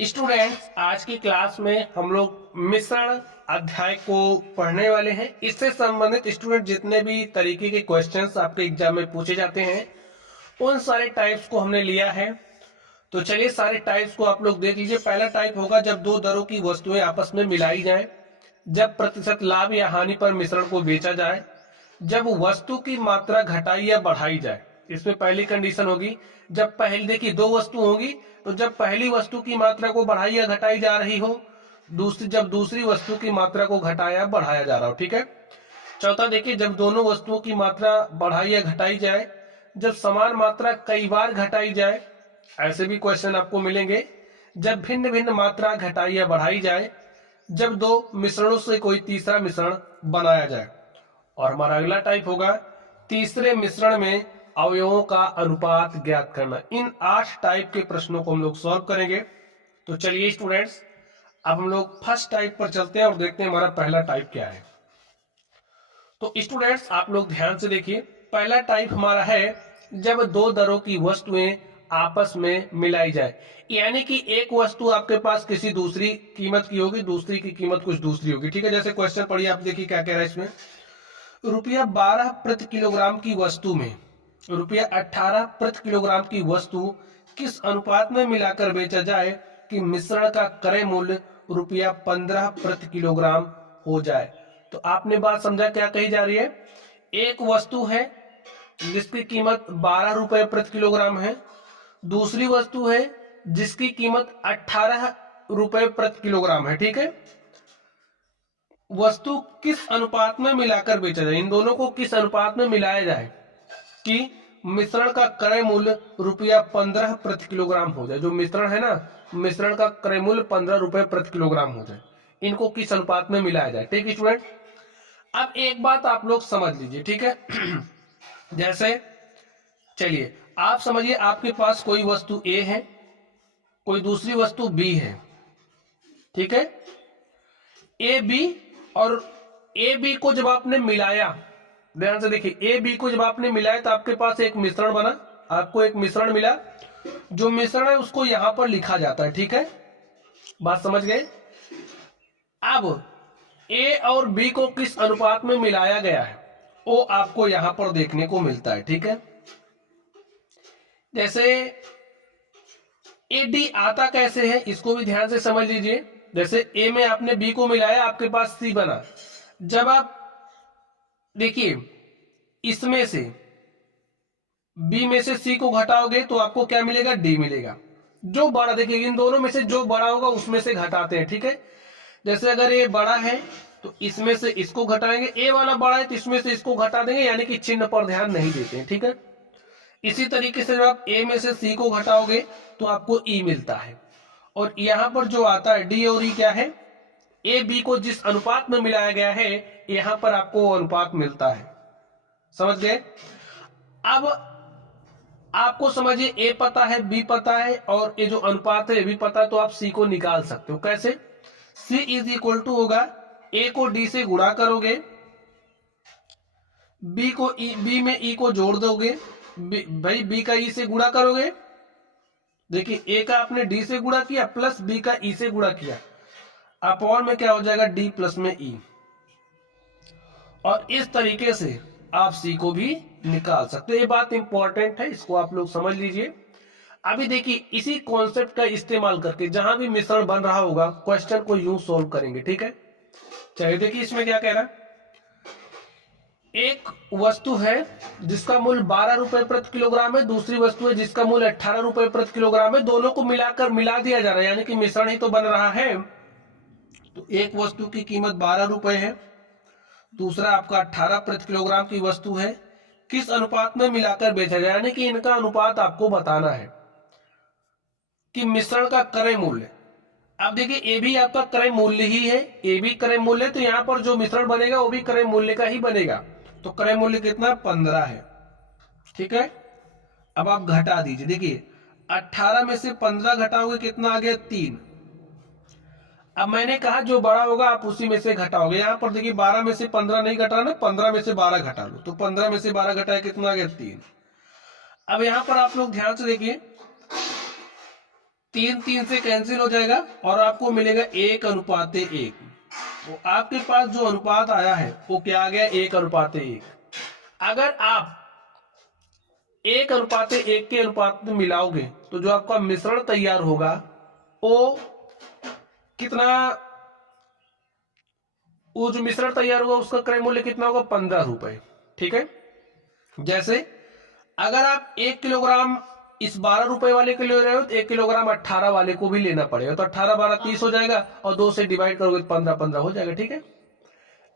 Students, आज की class में हम लोग मिश्रण अध्याय को पढ़ने वाले हैं। इससे संबंधित स्टूडेंट जितने भी तरीके के क्वेश्चंस आपके एग्जाम में पूछे जाते हैं उन सारे टाइप्स को हमने लिया है। तो चलिए सारे टाइप्स को आप लोग देख लीजिए। पहला टाइप होगा जब दो दरों की वस्तुएं आपस में मिलाई जाए, जब प्रतिशत लाभ या हानि पर मिश्रण को बेचा जाए, जब वस्तु की मात्रा घटाई या बढ़ाई जाए। इसमें पहली कंडीशन होगी जब पहली, देखिए दो वस्तु होगी तो जब पहली वस्तु की मात्रा को बढ़ाई या घटाई जा रही हो, जब दूसरी वस्तु की मात्रा को घटाया बढ़ाया जा रहा हो। ठीक है। चौथा देखिए जब दोनों वस्तुओं की मात्रा बढ़ाई या घटाई जाए, जब समान मात्रा कई बार घटाई जाए। ऐसे भी क्वेश्चन आपको मिलेंगे जब भिन्न भिन्न मात्रा घटाई या बढ़ाई जाए, जब दो मिश्रणों से कोई तीसरा मिश्रण बनाया जाए। और हमारा अगला टाइप होगा तीसरे मिश्रण में अवयवों का अनुपात ज्ञात करना। इन 8 टाइप के प्रश्नों को हम लोग सॉल्व करेंगे। तो चलिए स्टूडेंट्स, अब हम लोग फर्स्ट टाइप पर चलते हैं और देखते हैं हमारा पहला टाइप क्या है। तो स्टूडेंट्स आप लोग ध्यान से देखिए, पहला टाइप हमारा है जब दो दरों की वस्तुएं आपस में मिलाई जाए। यानी कि एक वस्तु आपके पास किसी दूसरी कीमत की होगी, दूसरी की कीमत कुछ दूसरी होगी। ठीक है। जैसे क्वेश्चन पढ़िए, आप देखिए क्या कह रहा है इसमें। रुपया 12 प्रति किलोग्राम की वस्तु में रुपया 18 प्रति किलोग्राम की वस्तु किस अनुपात में मिलाकर बेचा जाए कि मिश्रण का क्रय मूल्य रुपया 15 प्रति किलोग्राम हो जाए। तो आपने बात समझा क्या कही जा रही है। एक वस्तु है जिसकी कीमत 12 रुपए प्रति किलोग्राम है, दूसरी वस्तु है जिसकी कीमत 18 रुपए प्रति किलोग्राम है। ठीक है। वस्तु किस अनुपात में मिलाकर बेचा जाए, इन दोनों को किस अनुपात में मिलाया जाए कि मिश्रण का क्रय मूल्य रुपया 15 प्रति किलोग्राम हो जाए। जो मिश्रण है ना, मिश्रण का क्रय मूल्य 15 रुपए प्रति किलोग्राम हो जाए। इनको किस अनुपात में मिलाया जाए। ठीक है स्टूडेंट। अब एक बात आप लोग समझ लीजिए। ठीक है। जैसे चलिए आप समझिए, आपके पास कोई वस्तु ए है, कोई दूसरी वस्तु बी है। ठीक है। ए बी, और ए बी को जब आपने मिलाया, ध्यान से देखिए, ए बी को जब आपने मिलाया तो आपके पास एक मिश्रण बना, आपको एक मिश्रण मिला। जो मिश्रण है उसको यहां पर लिखा जाता है। ठीक है। बात समझ गए। अब ए और बी को किस अनुपात में मिलाया गया है वो आपको यहां पर देखने को मिलता है। ठीक है। जैसे ए डी आता कैसे है इसको भी ध्यान से समझ लीजिए। जैसे ए में आपने बी को मिलाया, आपके पास सी बना। जब आप देखिए इसमें से बी में से सी को घटाओगे तो आपको क्या मिलेगा, डी मिलेगा। जो बड़ा, देखिए इन दोनों में से जो बड़ा होगा उसमें से घटाते हैं। ठीक है। जैसे अगर ये बड़ा है तो इसमें से इसको घटाएंगे, ए वाला बड़ा है तो इसमें से इसको घटा देंगे, यानी कि चिन्ह पर ध्यान नहीं देते हैं। ठीक है। इसी तरीके से जब आप ए में से सी को घटाओगे तो आपको ई मिलता है। और यहां पर जो आता है डी और ई क्या है, ए बी को जिस अनुपात में मिलाया गया है यहां पर आपको वो अनुपात मिलता है। समझ गए। अब आपको समझिए ए पता है, बी पता है और ये जो अनुपात है ये भी पता है, तो आप सी को निकाल सकते हो। कैसे, सी इज इक्वल टू होगा, ए को डी से गुणा करोगे, बी को ई, बी में ई को जोड़ दोगे, भाई बी का ई से गुणा करोगे। देखिए ए का आपने डी से गुणा किया प्लस बी का ई से गुणा किया, अपॉन में क्या हो जाएगा, डी प्लस में ई। और इस तरीके से आप सी को भी निकाल सकते हो। ये बात इंपॉर्टेंट है, इसको आप लोग समझ लीजिए। अभी देखिए इसी कॉन्सेप्ट का इस्तेमाल करके जहां भी मिश्रण बन रहा होगा क्वेश्चन को यूं सोल्व करेंगे। ठीक है। चलिए देखिए इसमें क्या कह रहा है। एक वस्तु है जिसका मूल्य 12 रुपए प्रति किलोग्राम है, दूसरी वस्तु है जिसका मूल्य 18 रुपए प्रति किलोग्राम है। दोनों को मिलाकर मिला दिया जा रहा है, यानी कि मिश्रण ही तो बन रहा है। तो एक वस्तु की कीमत 12 रुपए है, दूसरा आपका 18 प्रति किलोग्राम की वस्तु है। किस अनुपात में मिलाकर बेचा जाए, यानी कि इनका अनुपात आपको बताना है कि मिश्रण का क्रय मूल्य। अब देखिए ए भी आपका क्रय मूल्य ही है, ए भी क्रय मूल्य, तो यहां पर जो मिश्रण बनेगा वो भी क्रय मूल्य का ही बनेगा। तो क्रय मूल्य कितना, 15 है। ठीक है। अब आप घटा दीजिए, देखिए 18 में से 15 घटाओगे कितना आ गया, 3। अब मैंने कहा जो बड़ा होगा आप उसी में से घटाओगे। यहां पर देखिए 12 में से 15 नहीं घटाना, 15 में से 12 घटा लो। तो 15 में से 12 घटाए कितना आ गया, 3। अब यहां पर आप लोग ध्यान से देखिए 3 3 से कैंसिल हो जाएगा और आपको मिलेगा 1:1। तो आपके पास जो अनुपात आया है वो क्या आ गया, 1:1। अगर आप 1:1 के अनुपात में मिलाओगे तो जो आपका मिश्रण तैयार होगा वो कितना, वो जो मिश्रण तैयार होगा उसका क्रय मूल्य कितना होगा, 15 रुपए। ठीक है। जैसे अगर आप 1 किलोग्राम इस 12 रुपए वाले के ले रहे हो तो 1 किलोग्राम 18 वाले को भी लेना पड़ेगा। तो 18 12 30 हो जाएगा और 2 से डिवाइड करोगे तो 15 15 हो जाएगा। ठीक है।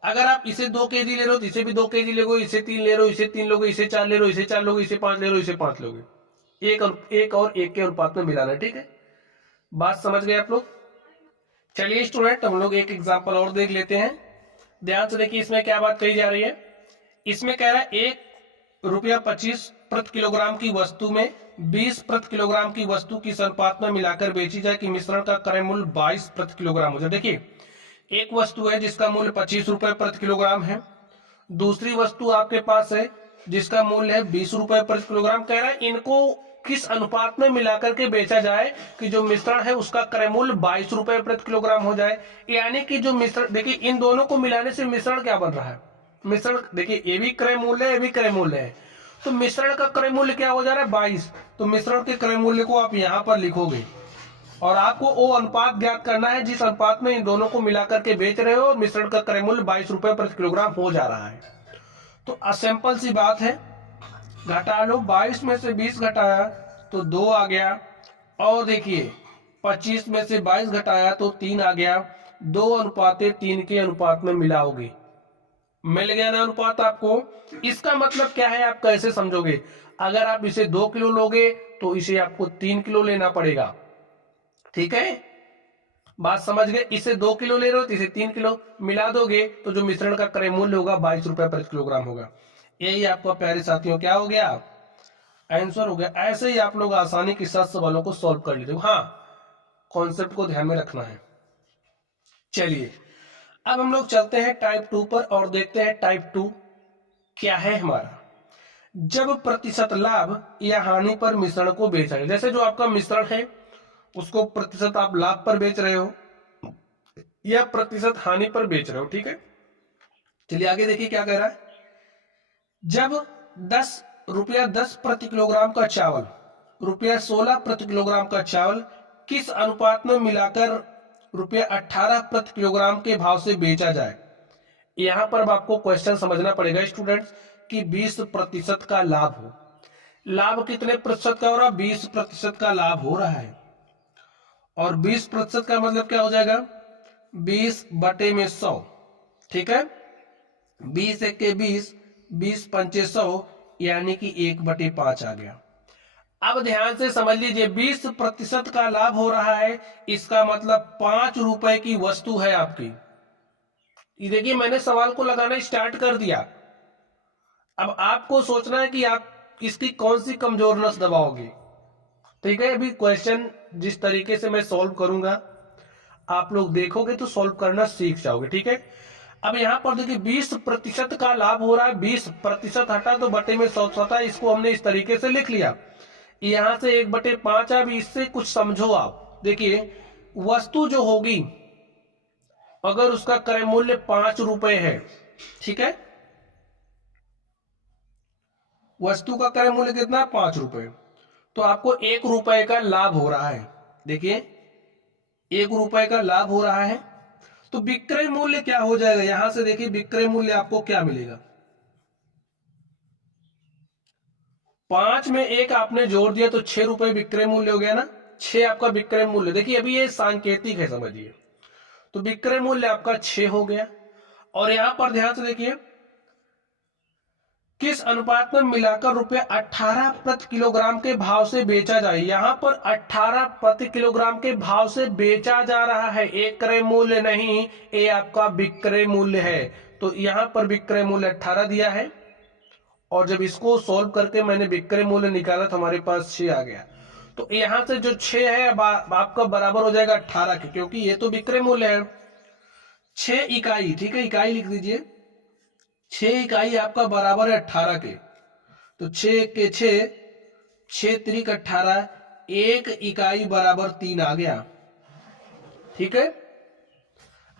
अगर आप इसे 2 केजी ले रहे हो तो इसे भी 2 केजी लोगे, इसे 3 ले रहे हो, इसे 3 लोगे, इसे 4 ले रहे हो, इसे 4 लोगे, इसे 5 ले रहे हो, इसे 5 लोगे। एक और एक के अनुपात में मिलाना है। ठीक है। बात समझ गए आप लोग। चलिए स्टूडेंट, हम लोग एक एग्जांपल और देख लेते हैं। ध्यान से देखिए इसमें क्या बात कही जा रही है। इसमें कह रहा है 1.25 प्रति किलोग्राम की वस्तु में 20 प्रति किलोग्राम की वस्तु किस अनुपात में मिलाकर बेची जाए कि मिश्रण का क्रय मूल्य 22 प्रति किलोग्राम हो जाए। देखिए एक वस्तु है जिसका मूल्य 25 रुपए प्रति किलोग्राम है, दूसरी वस्तु आपके पास है जिसका मूल्य है 20 रुपए प्रति किलोग्राम। कह रहा है इनको किस अनुपात में मिलाकर के बेचा जाए कि जो मिश्रण है उसका क्रय मूल्य 22 रुपए प्रति किलोग्राम हो जाए। यानी कि जो मिश्रण, देखिए इन दोनों को मिलाने से मिश्रण क्या बन रहा है, मिश्रण देखिए ये भी क्रय मूल्य है, ये भी क्रय मूल्य है, तो मिश्रण का क्रय मूल्य क्या हो जा रहा है, 22। तो मिश्रण के क्रय मूल्य को आप यहां पर लिखोगे और आपको वो अनुपात ज्ञात करना है जिस अनुपात में इन दोनों को मिलाकर के बेच रहे हो और मिश्रण का क्रय मूल्य 22 रुपए प्रति किलोग्राम हो जा रहा है। तो सिंपल सी बात है, घटा लो, 22 में से 20 घटाया तो 2 आ गया, और देखिए 25 में से 22 घटाया तो 3 आ गया। 2:3 के अनुपात में मिलाओगे, मिल गया ना अनुपात आपको। इसका मतलब क्या है आप कैसे समझोगे, अगर आप इसे 2 किलो लोगे तो इसे आपको 3 किलो लेना पड़ेगा। ठीक है, बात समझ गए। इसे 2 किलो ले रहे हो तो इसे 3 किलो मिला दोगे तो जो मिश्रण का क्रय मूल्य होगा 22 रुपए प्रति किलोग्राम होगा। यही आपका प्यारे साथियों क्या हो गया, आंसर हो गया। ऐसे ही आप लोग आसानी के साथ सवालों को सॉल्व कर लेते हो। हाँ, कॉन्सेप्ट को ध्यान में रखना है। चलिए अब हम लोग चलते हैं टाइप 2 पर और देखते हैं टाइप 2 क्या है हमारा। जब प्रतिशत लाभ या हानि पर मिश्रण को बेचा जाए, जैसे जो आपका मिश्रण है उसको प्रतिशत आप लाभ पर बेच रहे हो या प्रतिशत हानि पर बेच रहे हो। ठीक है, चलिए आगे देखिए क्या कह रहा है। जब रुपया 10 प्रति किलोग्राम का चावल रुपया 16 प्रति किलोग्राम का चावल किस अनुपात में मिलाकर रुपया 18 प्रति किलोग्राम के भाव से बेचा जाए। यहां पर आपको क्वेश्चन समझना पड़ेगा स्टूडेंट्स कि 20% का लाभ हो। लाभ कितने प्रतिशत का हो रहा है, 20% का लाभ हो रहा है। और 20% का मतलब क्या हो जाएगा, 20/100। ठीक है, 20 1 20, 20 5 100, यानी कि 1/5 आ गया। अब ध्यान से समझ लीजिए, 20% का लाभ हो रहा है, इसका मतलब 5 रुपए की वस्तु है आपकी। देखिए मैंने सवाल को लगाना स्टार्ट कर दिया। अब आपको सोचना है कि आप इसकी कौन सी कमजोर नस दबाओगे। ठीक है, अभी क्वेश्चन जिस तरीके से मैं सॉल्व करूंगा आप लोग देखोगे तो सॉल्व करना सीख जाओगे। ठीक है, अब यहां पर देखिए 20% का लाभ हो रहा है, 20% हटा तो बटे में 100 था, इसको हमने इस तरीके से लिख लिया। यहां से 1/5। अब इससे कुछ समझो आप। देखिए वस्तु जो होगी अगर उसका क्रय मूल्य 5 रुपए है, ठीक है, वस्तु का क्रय मूल्य कितना, 5 रुपए, तो आपको 1 रुपए का लाभ हो रहा है। देखिए 1 रुपए का लाभ हो रहा है, तो विक्रय मूल्य क्या हो जाएगा, यहां से देखिए विक्रय मूल्य आपको क्या मिलेगा। 5 में 1 आपने जोड़ दिया तो 6 रुपए विक्रय मूल्य हो गया ना, 6 आपका विक्रय मूल्य। देखिए अभी ये सांकेतिक है, समझिए। तो विक्रय मूल्य आपका 6 हो गया। और यहां पर ध्यान से देखिए किस अनुपात में मिलाकर रुपया 18 प्रति किलोग्राम के भाव से बेचा जाए। यहां पर 18 प्रति किलोग्राम के भाव से बेचा जा रहा है, एक क्रय मूल्य नहीं, ये आपका विक्रय मूल्य है। तो यहां पर विक्रय मूल्य 18 दिया है और जब इसको सॉल्व करके मैंने विक्रय मूल्य निकाला तो हमारे पास 6 आ गया। तो यहां से जो 6 है अब आपका बराबर हो जाएगा 18 के, क्योंकि ये तो विक्रय मूल्य है। 6 इकाई, ठीक है, इकाई लिख दीजिए। 6 इकाई आपका बराबर है 18 के। तो 6 के 6, 6 3 18, 1 इकाई बराबर 3 आ गया। ठीक है,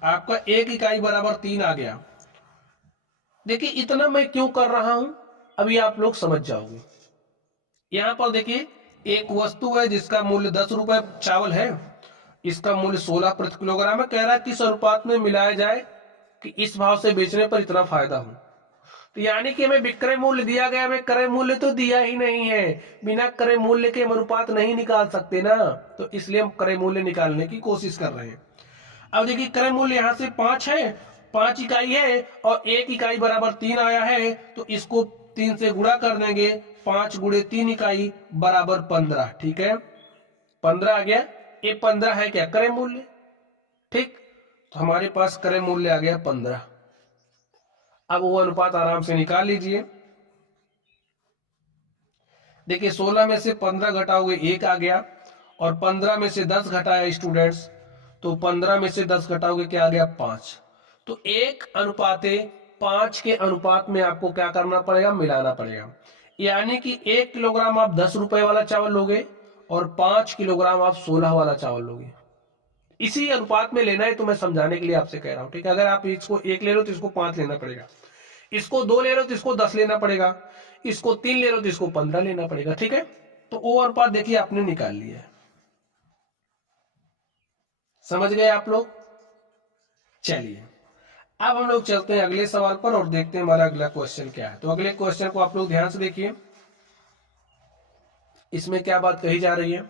आपका 1 इकाई बराबर 3 आ गया। देखिए इतना मैं क्यों कर रहा हूं, अभी आप लोग समझ जाओगे। यहां पर देखिए एक वस्तु है जिसका मूल्य 10 रुपए चावल है, इसका मूल्य 16 प्रति किलोग्राम है। कह रहा है किस अनुपात में मिलाया जाए कि इस भाव से बेचने पर इतना फायदा हो। तो यानी कि हमें विक्रय मूल्य दिया गया, हमें क्रय मूल्य तो दिया ही नहीं है। बिना क्रय मूल्य के हम अनुपात नहीं निकाल सकते ना, तो इसलिए हम क्रय मूल्य निकालने की कोशिश कर रहे हैं। अब देखिए क्रय मूल्य यहाँ से 5 है, 5 इकाई है और 1 इकाई बराबर 3 आया है, तो इसको 3 से गुणा कर देंगे। 5 गुणे 3 इकाई बराबर 15। ठीक है, 15 आ गया। ये 15 है क्या क्रय मूल्य। ठीक, तो हमारे पास क्रय मूल्य आ गया 15। अब वो अनुपात आराम से निकाल लीजिए। देखिए 16 में से 15 घटाओगे 1 आ गया, और 15 में से 10 घटाया स्टूडेंट्स, तो 15 में से 10 घटाओगे क्या आ गया 5। तो 1:5 के अनुपात में आपको क्या करना पड़ेगा, मिलाना पड़ेगा। यानी कि 1 किलोग्राम आप 10 रुपए वाला चावल लोगे और 5 किलोग्राम आप 16 वाला चावल लोगे। इसी अनुपात में लेना है, तो मैं समझाने के लिए आपसे कह रहा हूं। ठीक है, अगर आप इसको 1 ले रहे हो तो इसको 5 लेना पड़ेगा, इसको 2 ले रहे हो तो इसको 10 लेना पड़ेगा, इसको 3 ले रहे हो तो इसको 15 लेना पड़ेगा। ठीक है, तो वो अनुपात देखिए आपने निकाल लिया है। समझ गए आप लोग। चलिए अब हम लोग चलते हैं अगले सवाल पर और देखते हैं हमारा अगला क्वेश्चन क्या है। तो अगले क्वेश्चन को आप लोग ध्यान से देखिए, इसमें क्या बात कही जा रही है।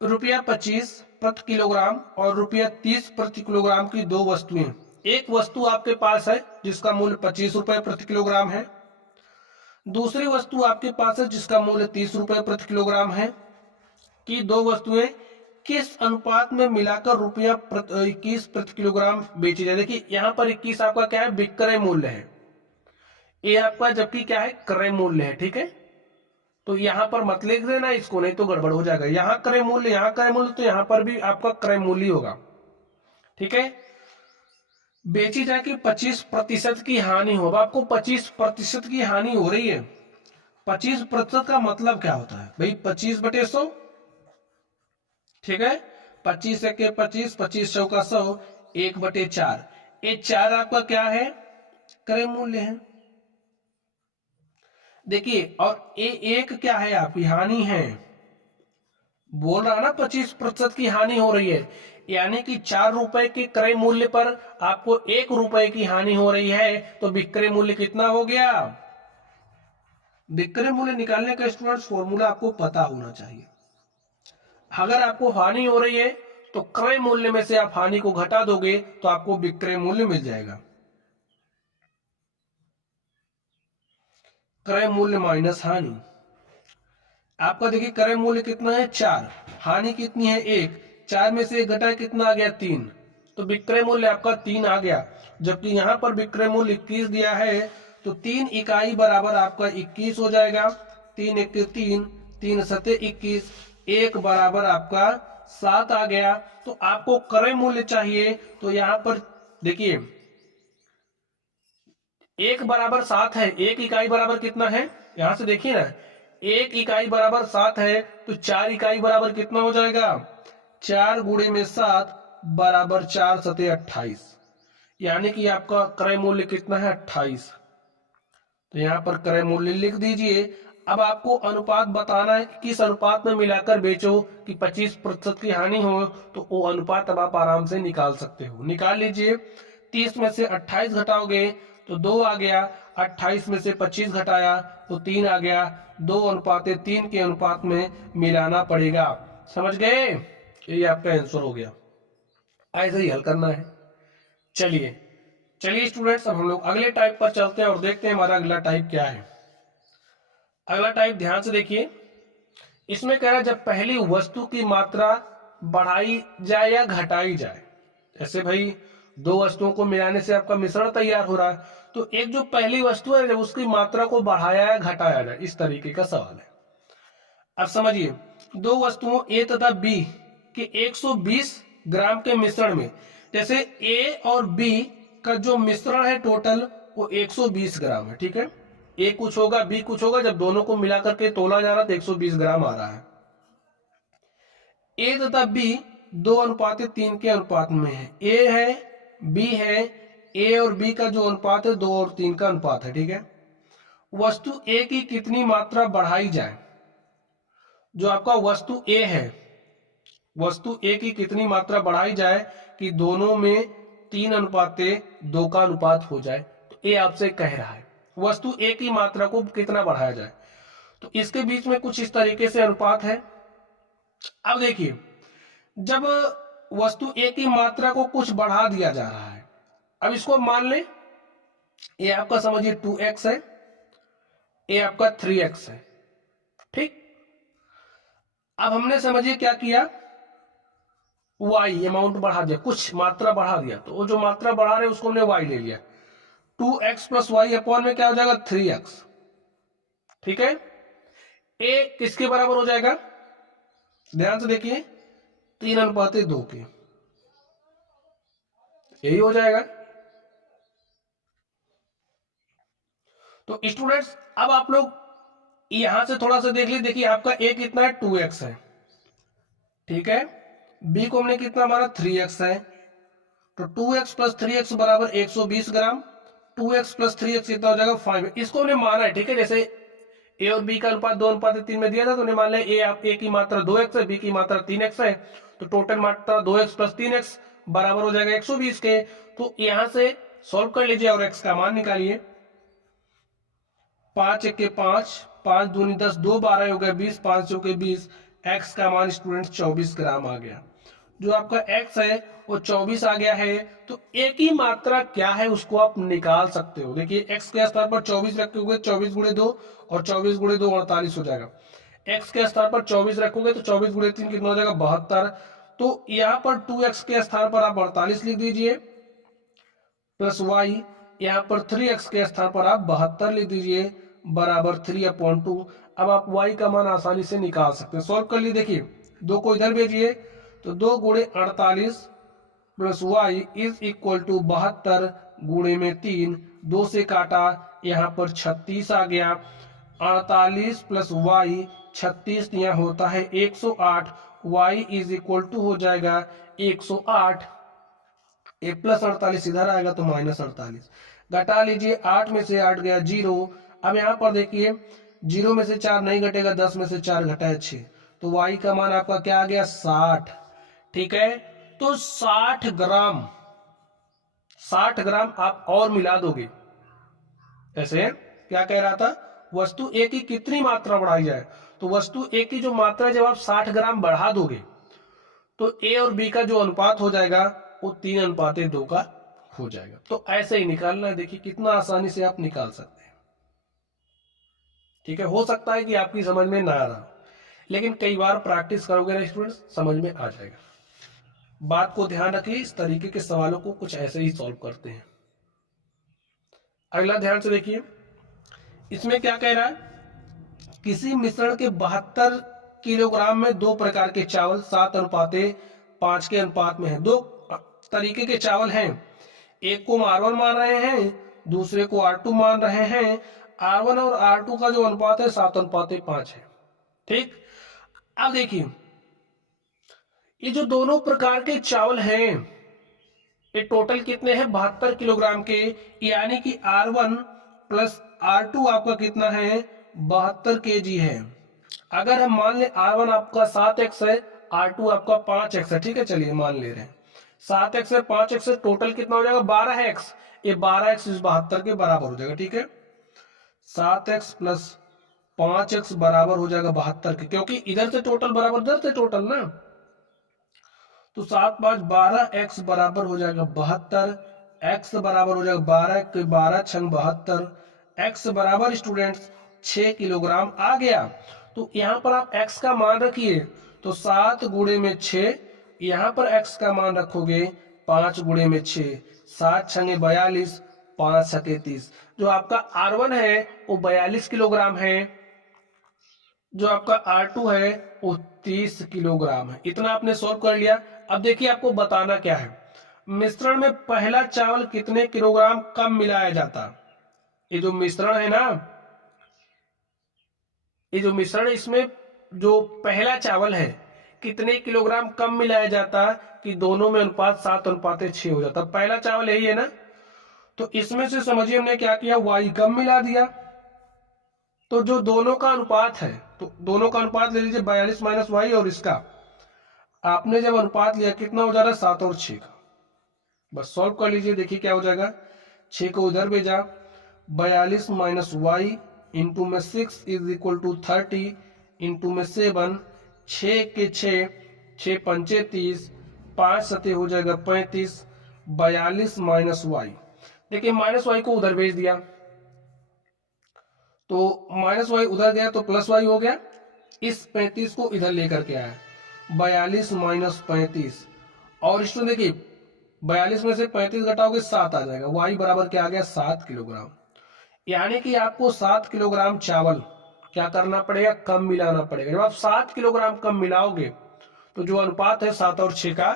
₹25 प्रति किलोग्राम और ₹30 प्रति किलोग्राम की दो वस्तुएं। एक वस्तु आपके पास है जिसका मूल्य 25 रुपए प्रति किलोग्राम है, दूसरी वस्तु आपके पास है जिसका मूल्य 30 रुपए प्रति किलोग्राम है। कि दो वस्तुएं किस अनुपात में मिलाकर ₹21 प्रति किलोग्राम बेची जाए। देखिए यहाँ पर 21 आपका क्या है, विक्रय मूल्य है, ये आपका जबकि क्या है, क्रय मूल्य है। ठीक है, तो यहां पर मत लिख देना इसको, नहीं तो गड़बड़ हो जाएगा। यहाँ क्रय मूल्य, यहाँ क्रय मूल्य, तो यहाँ पर भी आपका क्रय मूल्य होगा। ठीक है, बेची जाके 25% की हानि हो। आपको 25% की हानि हो रही है। 25% का मतलब क्या होता है भाई, 25/100। ठीक है, 25 1 के 25, 25 चौका 100, 1/4। ये 4 आपका क्या है, क्रय मूल्य है। देखिए और ये 1 क्या है, आपकी हानि है। बोल रहा ना 25% की हानि हो रही है, यानी कि 4 रुपए के क्रय मूल्य पर आपको 1 रुपए की हानि हो रही है। तो विक्रय मूल्य कितना हो गया। विक्रय मूल्य निकालने का स्टूडेंट्स फॉर्मूला आपको पता होना चाहिए। अगर आपको हानि हो रही है तो क्रय मूल्य में से आप हानि को घटा दोगे तो आपको विक्रय मूल्य मिल जाएगा। क्रय मूल्य माइनस हानि। आपका देखिए क्रय मूल्य कितना है 4, हानि कितनी है 1, 4 में से 1 घटाए कितना आ गया 3, तो विक्रय मूल्य आपका 3 आ गया। जबकि यहाँ पर विक्रय मूल्य 21 दिया है, तो 3 इकाई बराबर आपका 21 हो जाएगा। 3 1 3, 3 7 21, 1 बराबर आपका 7 आ गया। तो आपको क्रय मूल्य चाहिए, तो यहाँ पर देखिए 1 बराबर 7 है, 1 इकाई बराबर कितना है, यहां से देखिए ना, 1 इकाई बराबर 7 है, तो 4 इकाई बराबर कितना हो जाएगा, 4 गुणे में 7 बराबर 4 7 28, यानी कि आपका क्रय मूल्य कितना है 28। तो यहाँ पर क्रय मूल्य लिख दीजिए। अब आपको अनुपात बताना है, किस अनुपात में मिलाकर बेचो कि 25% की हानि हो, तो वो अनुपात अब आप आराम से निकाल सकते हो। निकाल लीजिए। 30 में से 28 घटाओगे तो 2 आ गया, 28 में से 25 घटाया तो 3 आ गया। 2:3 के अनुपात में मिलाना पड़ेगा। समझ गए, ये आपका आंसर हो गया। ऐसे ही हल करना है। चलिए चलिए स्टूडेंट्स, अब हम लोग अगले टाइप पर चलते हैं और देखते हैं हमारा अगला टाइप क्या है। अगला टाइप ध्यान से देखिए, इसमें कह रहा है जब पहली वस्तु की मात्रा बढ़ाई जाए या घटाई जाए। जैसे भाई दो वस्तुओं को मिलाने से आपका मिश्रण तैयार हो रहा है, तो एक जो पहली वस्तु है जब उसकी मात्रा को बढ़ाया या घटाया जाए, इस तरीके का सवाल है। अब समझिए, दो वस्तुओं ए तथा बी के 120 ग्राम के मिश्रण में, जैसे ए और बी का जो मिश्रण है टोटल वो 120 ग्राम है। ठीक है, ए कुछ होगा बी कुछ होगा, जब दोनों को मिलाकर के तोला जा रहा है तो 120 ग्राम आ रहा है। ए तथा बी 2:3 के अनुपात में है। ए है, बी है, ए और बी का जो अनुपात है 2:3 का अनुपात है, ठीक है। वस्तु ए की कितनी मात्रा बढ़ाई जाए? जो आपका वस्तु ए है, वस्तु ए की कितनी मात्रा बढ़ाई जाए कि दोनों में 3:2 का अनुपात हो जाए? तो ए आपसे कह रहा है वस्तु ए की मात्रा को कितना बढ़ाया जाए। तो इसके बीच में कुछ इस तरीके से अनुपात है। अब देखिए, जब वस्तु ए की मात्रा को कुछ बढ़ा दिया जा रहा है, अब इसको मान लें ये आपका समझिए 2x है, ये आपका 3x है, ठीक। अब हमने समझिए क्या किया, y अमाउंट बढ़ा दिया, कुछ मात्रा बढ़ा दिया, तो वो जो मात्रा बढ़ा रहे उसको हमने y ले लिया। 2x + y अपॉन में क्या हो जाएगा 3x, ठीक है। a किसके बराबर हो जाएगा, ध्यान से देखिए 3:2 के, यही हो जाएगा। तो स्टूडेंट्स अब आप लोग यहां से थोड़ा सा देख लीजिए, देखिए आपका a कितना है 2x है, ठीक है। b को हमने कितना माना 3x है, तो 2x + 3x बराबर 120 ग्राम, 2x + 3x कितना हो जाएगा 5। इसको हमने माना है, ठीक है। जैसे a और b का अनुपात 2:3 में दिया था, तो हमने मान लिया a की मात्रा 2x है, b की मात्रा 3x है, तो टोटल मात्रा 2x + 3x बराबर हो जाएगा 120 के। तो यहां से सॉल्व कर लीजिए और x का मान निकालिए। 5 × 5, 5 दूनी 10, 2 12 हो गया 20, 5 चौके 20, x का मान स्टूडेंट 24 ग्राम आ गया। जो आपका x है वो 24 आ गया है। तो a की मात्रा क्या है उसको आप निकाल सकते हो। देखिए x के स्थान पर 24 रखोगे, 24 × 2 और 24 × 2 48 हो जाएगा। x के स्थान पर 24 रखोगे तो 24 × 3 कितना हो जाएगा 72। तो यहाँ पर 2x के स्थान पर आप 48 लिख दीजिए, प्लस y यहाँ पर 3x के स्थान पर आप 72 लिख दीजिए, बराबर 3/2। अब आप y का मान आसानी से निकाल सकते हैं। सॉल्व कर लीजिए, देखिए 2 को इधर भेजिए, तो 2 × 48 plus y is equal to 72 × 3, 2 से काटा, यहाँ पर 36 आ गया। 48 + y 36 यहाँ होता है 108, y इज इक्वल टू हो जाएगा 108। ए प्लस 48 इधर आएगा तो -48, घटा लीजिए, 8 में से 8 गया 0। अब यहाँ पर देखिए 0 में से 4 नहीं घटेगा, 10 में से 4 घटाए 6, तो y का मान आपका क्या आ गया 60, ठीक है। तो 60 ग्राम आप और मिला दोगे। ऐसे क्या कह रहा था, वस्तु ए की कितनी मात्रा बढ़ाई जाए, तो वस्तु ए की जो मात्रा जब आप 60 ग्राम बढ़ा दोगे तो ए और बी का जो अनुपात हो जाएगा वो 3:2 का हो जाएगा। तो ऐसे ही निकालना है, देखिए कितना आसानी से आप निकाल सकते हैं, ठीक है। हो सकता है कि आपकी समझ में ना आ रहा, लेकिन कई बार प्रैक्टिस करोगे ना स्टूडेंट्स, समझ में आ जाएगा। बात को ध्यान रखिए, इस तरीके के सवालों को कुछ ऐसे ही सॉल्व करते हैं। अगला ध्यान से देखिए, इसमें क्या कह रहा है, किसी मिश्रण के 72 किलोग्राम में 2 प्रकार के चावल 7:5 के अनुपात में है। 2 तरीके के चावल हैं, एक को R1 मान रहे हैं, दूसरे को R2 मान रहे हैं। R1 और R2 का जो अनुपात है 7:5 है, ठीक। अब देखिए ये जो दोनों प्रकार के चावल हैं ये टोटल कितने हैं 72 किलोग्राम के, यानी कि R1 + R2 आपका कितना है 72 kg है। अगर हम मान ले R1 आपका 7x है, R2 आपका 5x है, ठीक है। चलिए मान ले रहे हैं 7x है 5x है, टोटल कितना हो जाएगा 12x। ये 12x इस 72 के बराबर हो जाएगा, ठीक है। 7x + 5x बराबर हो जाएगा 72 के, क्योंकि इधर से टोटल बराबर इधर से टोटल ना, तो 7 5 12x बराबर हो जाएगा 72, x बराबर हो जाएगा 12 के 12 × 72, x बराबर स्टूडेंट्स 6 किलोग्राम आ गया। तो यहाँ पर आप x का मान रखिए, तो 7 × 6, यहाँ पर x का मान रखोगे 5 × 6, 7 × 6 42, 5 × 6 30। जो आपका R1 है वो 42 किलोग्राम है, जो आपका R2 है वो 30 किलोग्राम है। इतना आपने सॉल्व कर लिया। अब देखिए आपको बताना क्या है, मिश्रण में पहला चावल कितने किलोग्राम कम मिलाया जाता। ये जो मिश्रण है ना, ये जो मिश्रण इसमें जो पहला चावल है कितने किलोग्राम कम मिलाया जाता कि दोनों में अनुपात 7:6 हो जाता। पहला चावल यही है ना, तो इसमें से समझिए हमने क्या किया, y कम मिला दिया। तो जो दोनों का अनुपात है, तो दोनों का अनुपात ले लीजिए 42 माइनस वाई, और इसका आपने जब अनुपात लिया कितना हो जा रहा है 7 और 6 का। बस सॉल्व कर लीजिए, देखिए क्या हो जाएगा। 6 को उधर भेजा, 42 माइनस वाई इंटू में 6 इज इक्वल टू 30 इंटू में 7, 6 के 6 पंचे 30, 5 सते हो जाएगा 35, 42 माइनस वाई। देखिए माइनस वाई को उधर भेज दिया, तो माइनस वाई उधर गया तो प्लस वाई हो गया। इस 35 को इधर लेकर के आया, 42 माइनस 35, और इसमें देखिए 42 में से 35 घटाओगे 7 आ जाएगा। वाई बराबर क्या आ गया 7 किलोग्राम। यानी कि आपको 7 किलोग्राम चावल क्या करना पड़ेगा, कम मिलाना पड़ेगा। जब आप 7 किलोग्राम कम मिलाओगे तो जो अनुपात है 7 और 6 का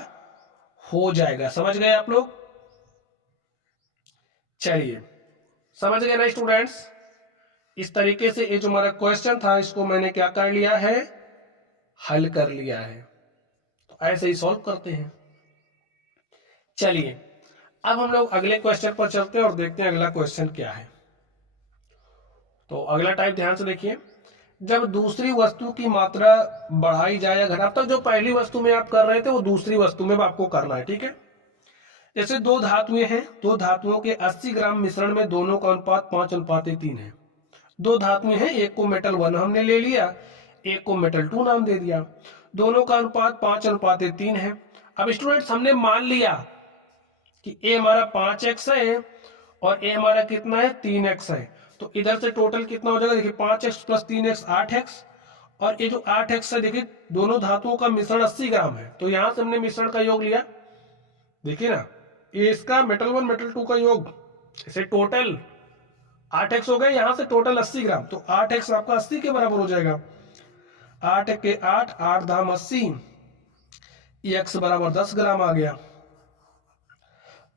हो जाएगा। समझ गए आप लोग? चलिए, समझ गए ना स्टूडेंट्स? इस तरीके से ये जो हमारा क्वेश्चन था इसको मैंने क्या कर लिया है, हल कर लिया है। तो ऐसे ही सॉल्व करते हैं। चलिए अब हम लोग अगले क्वेश्चन पर चलते हैं और देखते हैं अगला क्वेश्चन क्या है। तो अगला टाइप ध्यान से देखिए, जब दूसरी वस्तु की मात्रा बढ़ाई जाए या घटा, तक जो पहली वस्तु में आप कर रहे थे वो दूसरी वस्तु में आपको करना है, ठीक है। जैसे दो धातुएं हैं, दो धातुओं के 80 ग्राम मिश्रण में दोनों का अनुपात 5:3 है। दो धातुएं हैं, एक को मेटल 1 हमने ले लिया, एक को मेटल 2 नाम दे दिया। दोनों का अनुपात 5:3 है। अब स्टूडेंट्स हमने मान लिया कि ए हमारा 5x है और ए हमारा कितना है 3x है। तो इधर से टोटल कितना हो जाएगा, देखिए 5x प्लस 3x 8x, और ये जो 8x है देखिए दोनों धातुओं का मिश्रण 80 ग्राम है, तो यहां से हमने मिश्रण का योग लिया। देखिए ना, ये इसका मेटल 1 मेटल 2 का योग, इसे टोटल 8x हो गए, यहां से टोटल 80 ग्राम, तो 8x आपका 80 के बराबर हो जाएगा। 8 के 8, 8 धाम 80, x बराबर 10 ग्राम आ गया।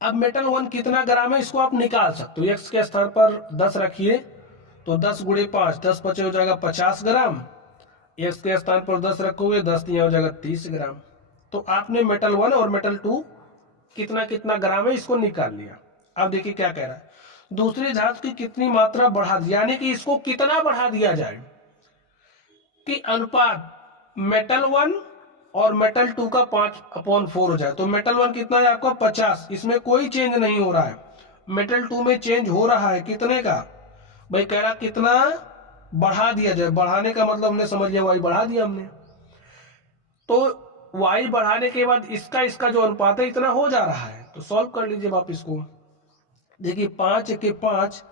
अब मेटल 1 कितना ग्राम है इसको आप निकाल सकते हो। x के स्थान पर 10 रखिए, तो 10 गुणे 5, 10 पचे हो जाएगा 50 ग्राम। x के स्थान पर 10 रखोगे, 10 दिया हो जाएगा 30 ग्राम। तो आपने मेटल 1 और मेटल 2 कितना कितना ग्राम है इसको निकाल लिया। अब देखिए क्या कह रहा है, दूसरी धातु की कितनी मात्रा बढ़ा दी, यानी कि इसको कितना बढ़ा दिया जाए कि अनुपात मेटल 1 और मेटल 2 का 5/4 हो जाए। तो मेटल 1 कितना है आपका 50, इसमें कोई चेंज नहीं हो रहा है। मेटल 2 में चेंज हो रहा है कितने का, भाई कह रहा कितना बढ़ा दिया जाए। बढ़ाने का मतलब हमने समझ लिया, वाई बढ़ा दिया हमने। तो वाई बढ़ाने के बाद इसका जो अनुपात है इतना हो जा रहा है। तो सॉल्व कर लीजिए आप इसको। देखिए 5 के 5,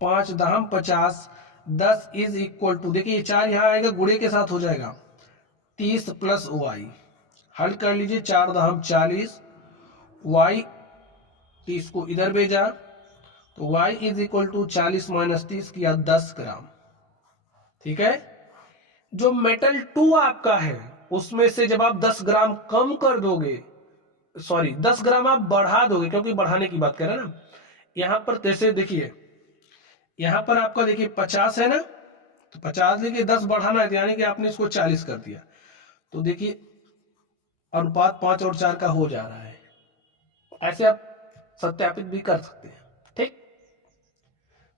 5 दाम 50, 10 इज इक्वल टू, देखिए ये 4 यहाँ आएगा गुणे के साथ हो जाएगा 30 प्लस वाई। हल कर लीजिए, 4 दाम 40, वाई 30 को इधर भेजा, तो y is equal to 40 minus 30 किया 10 ग्राम। ठीक है, जो मेटल 2 आपका है उसमें से जब आप 10 ग्राम कम कर दोगे, सॉरी 10 ग्राम आप बढ़ा दोगे, क्योंकि बढ़ाने की बात कर रहे हैं ना। यहां पर जैसे देखिए, यहां पर आपका देखिए 50 है ना, तो 50 लेके 10 बढ़ाना है, यानी कि आपने इसको 40 कर दिया। तो देखिए अनुपात 5 और 4 का हो जा रहा है। ऐसे आप सत्यापित भी कर सकते हैं। ठीक,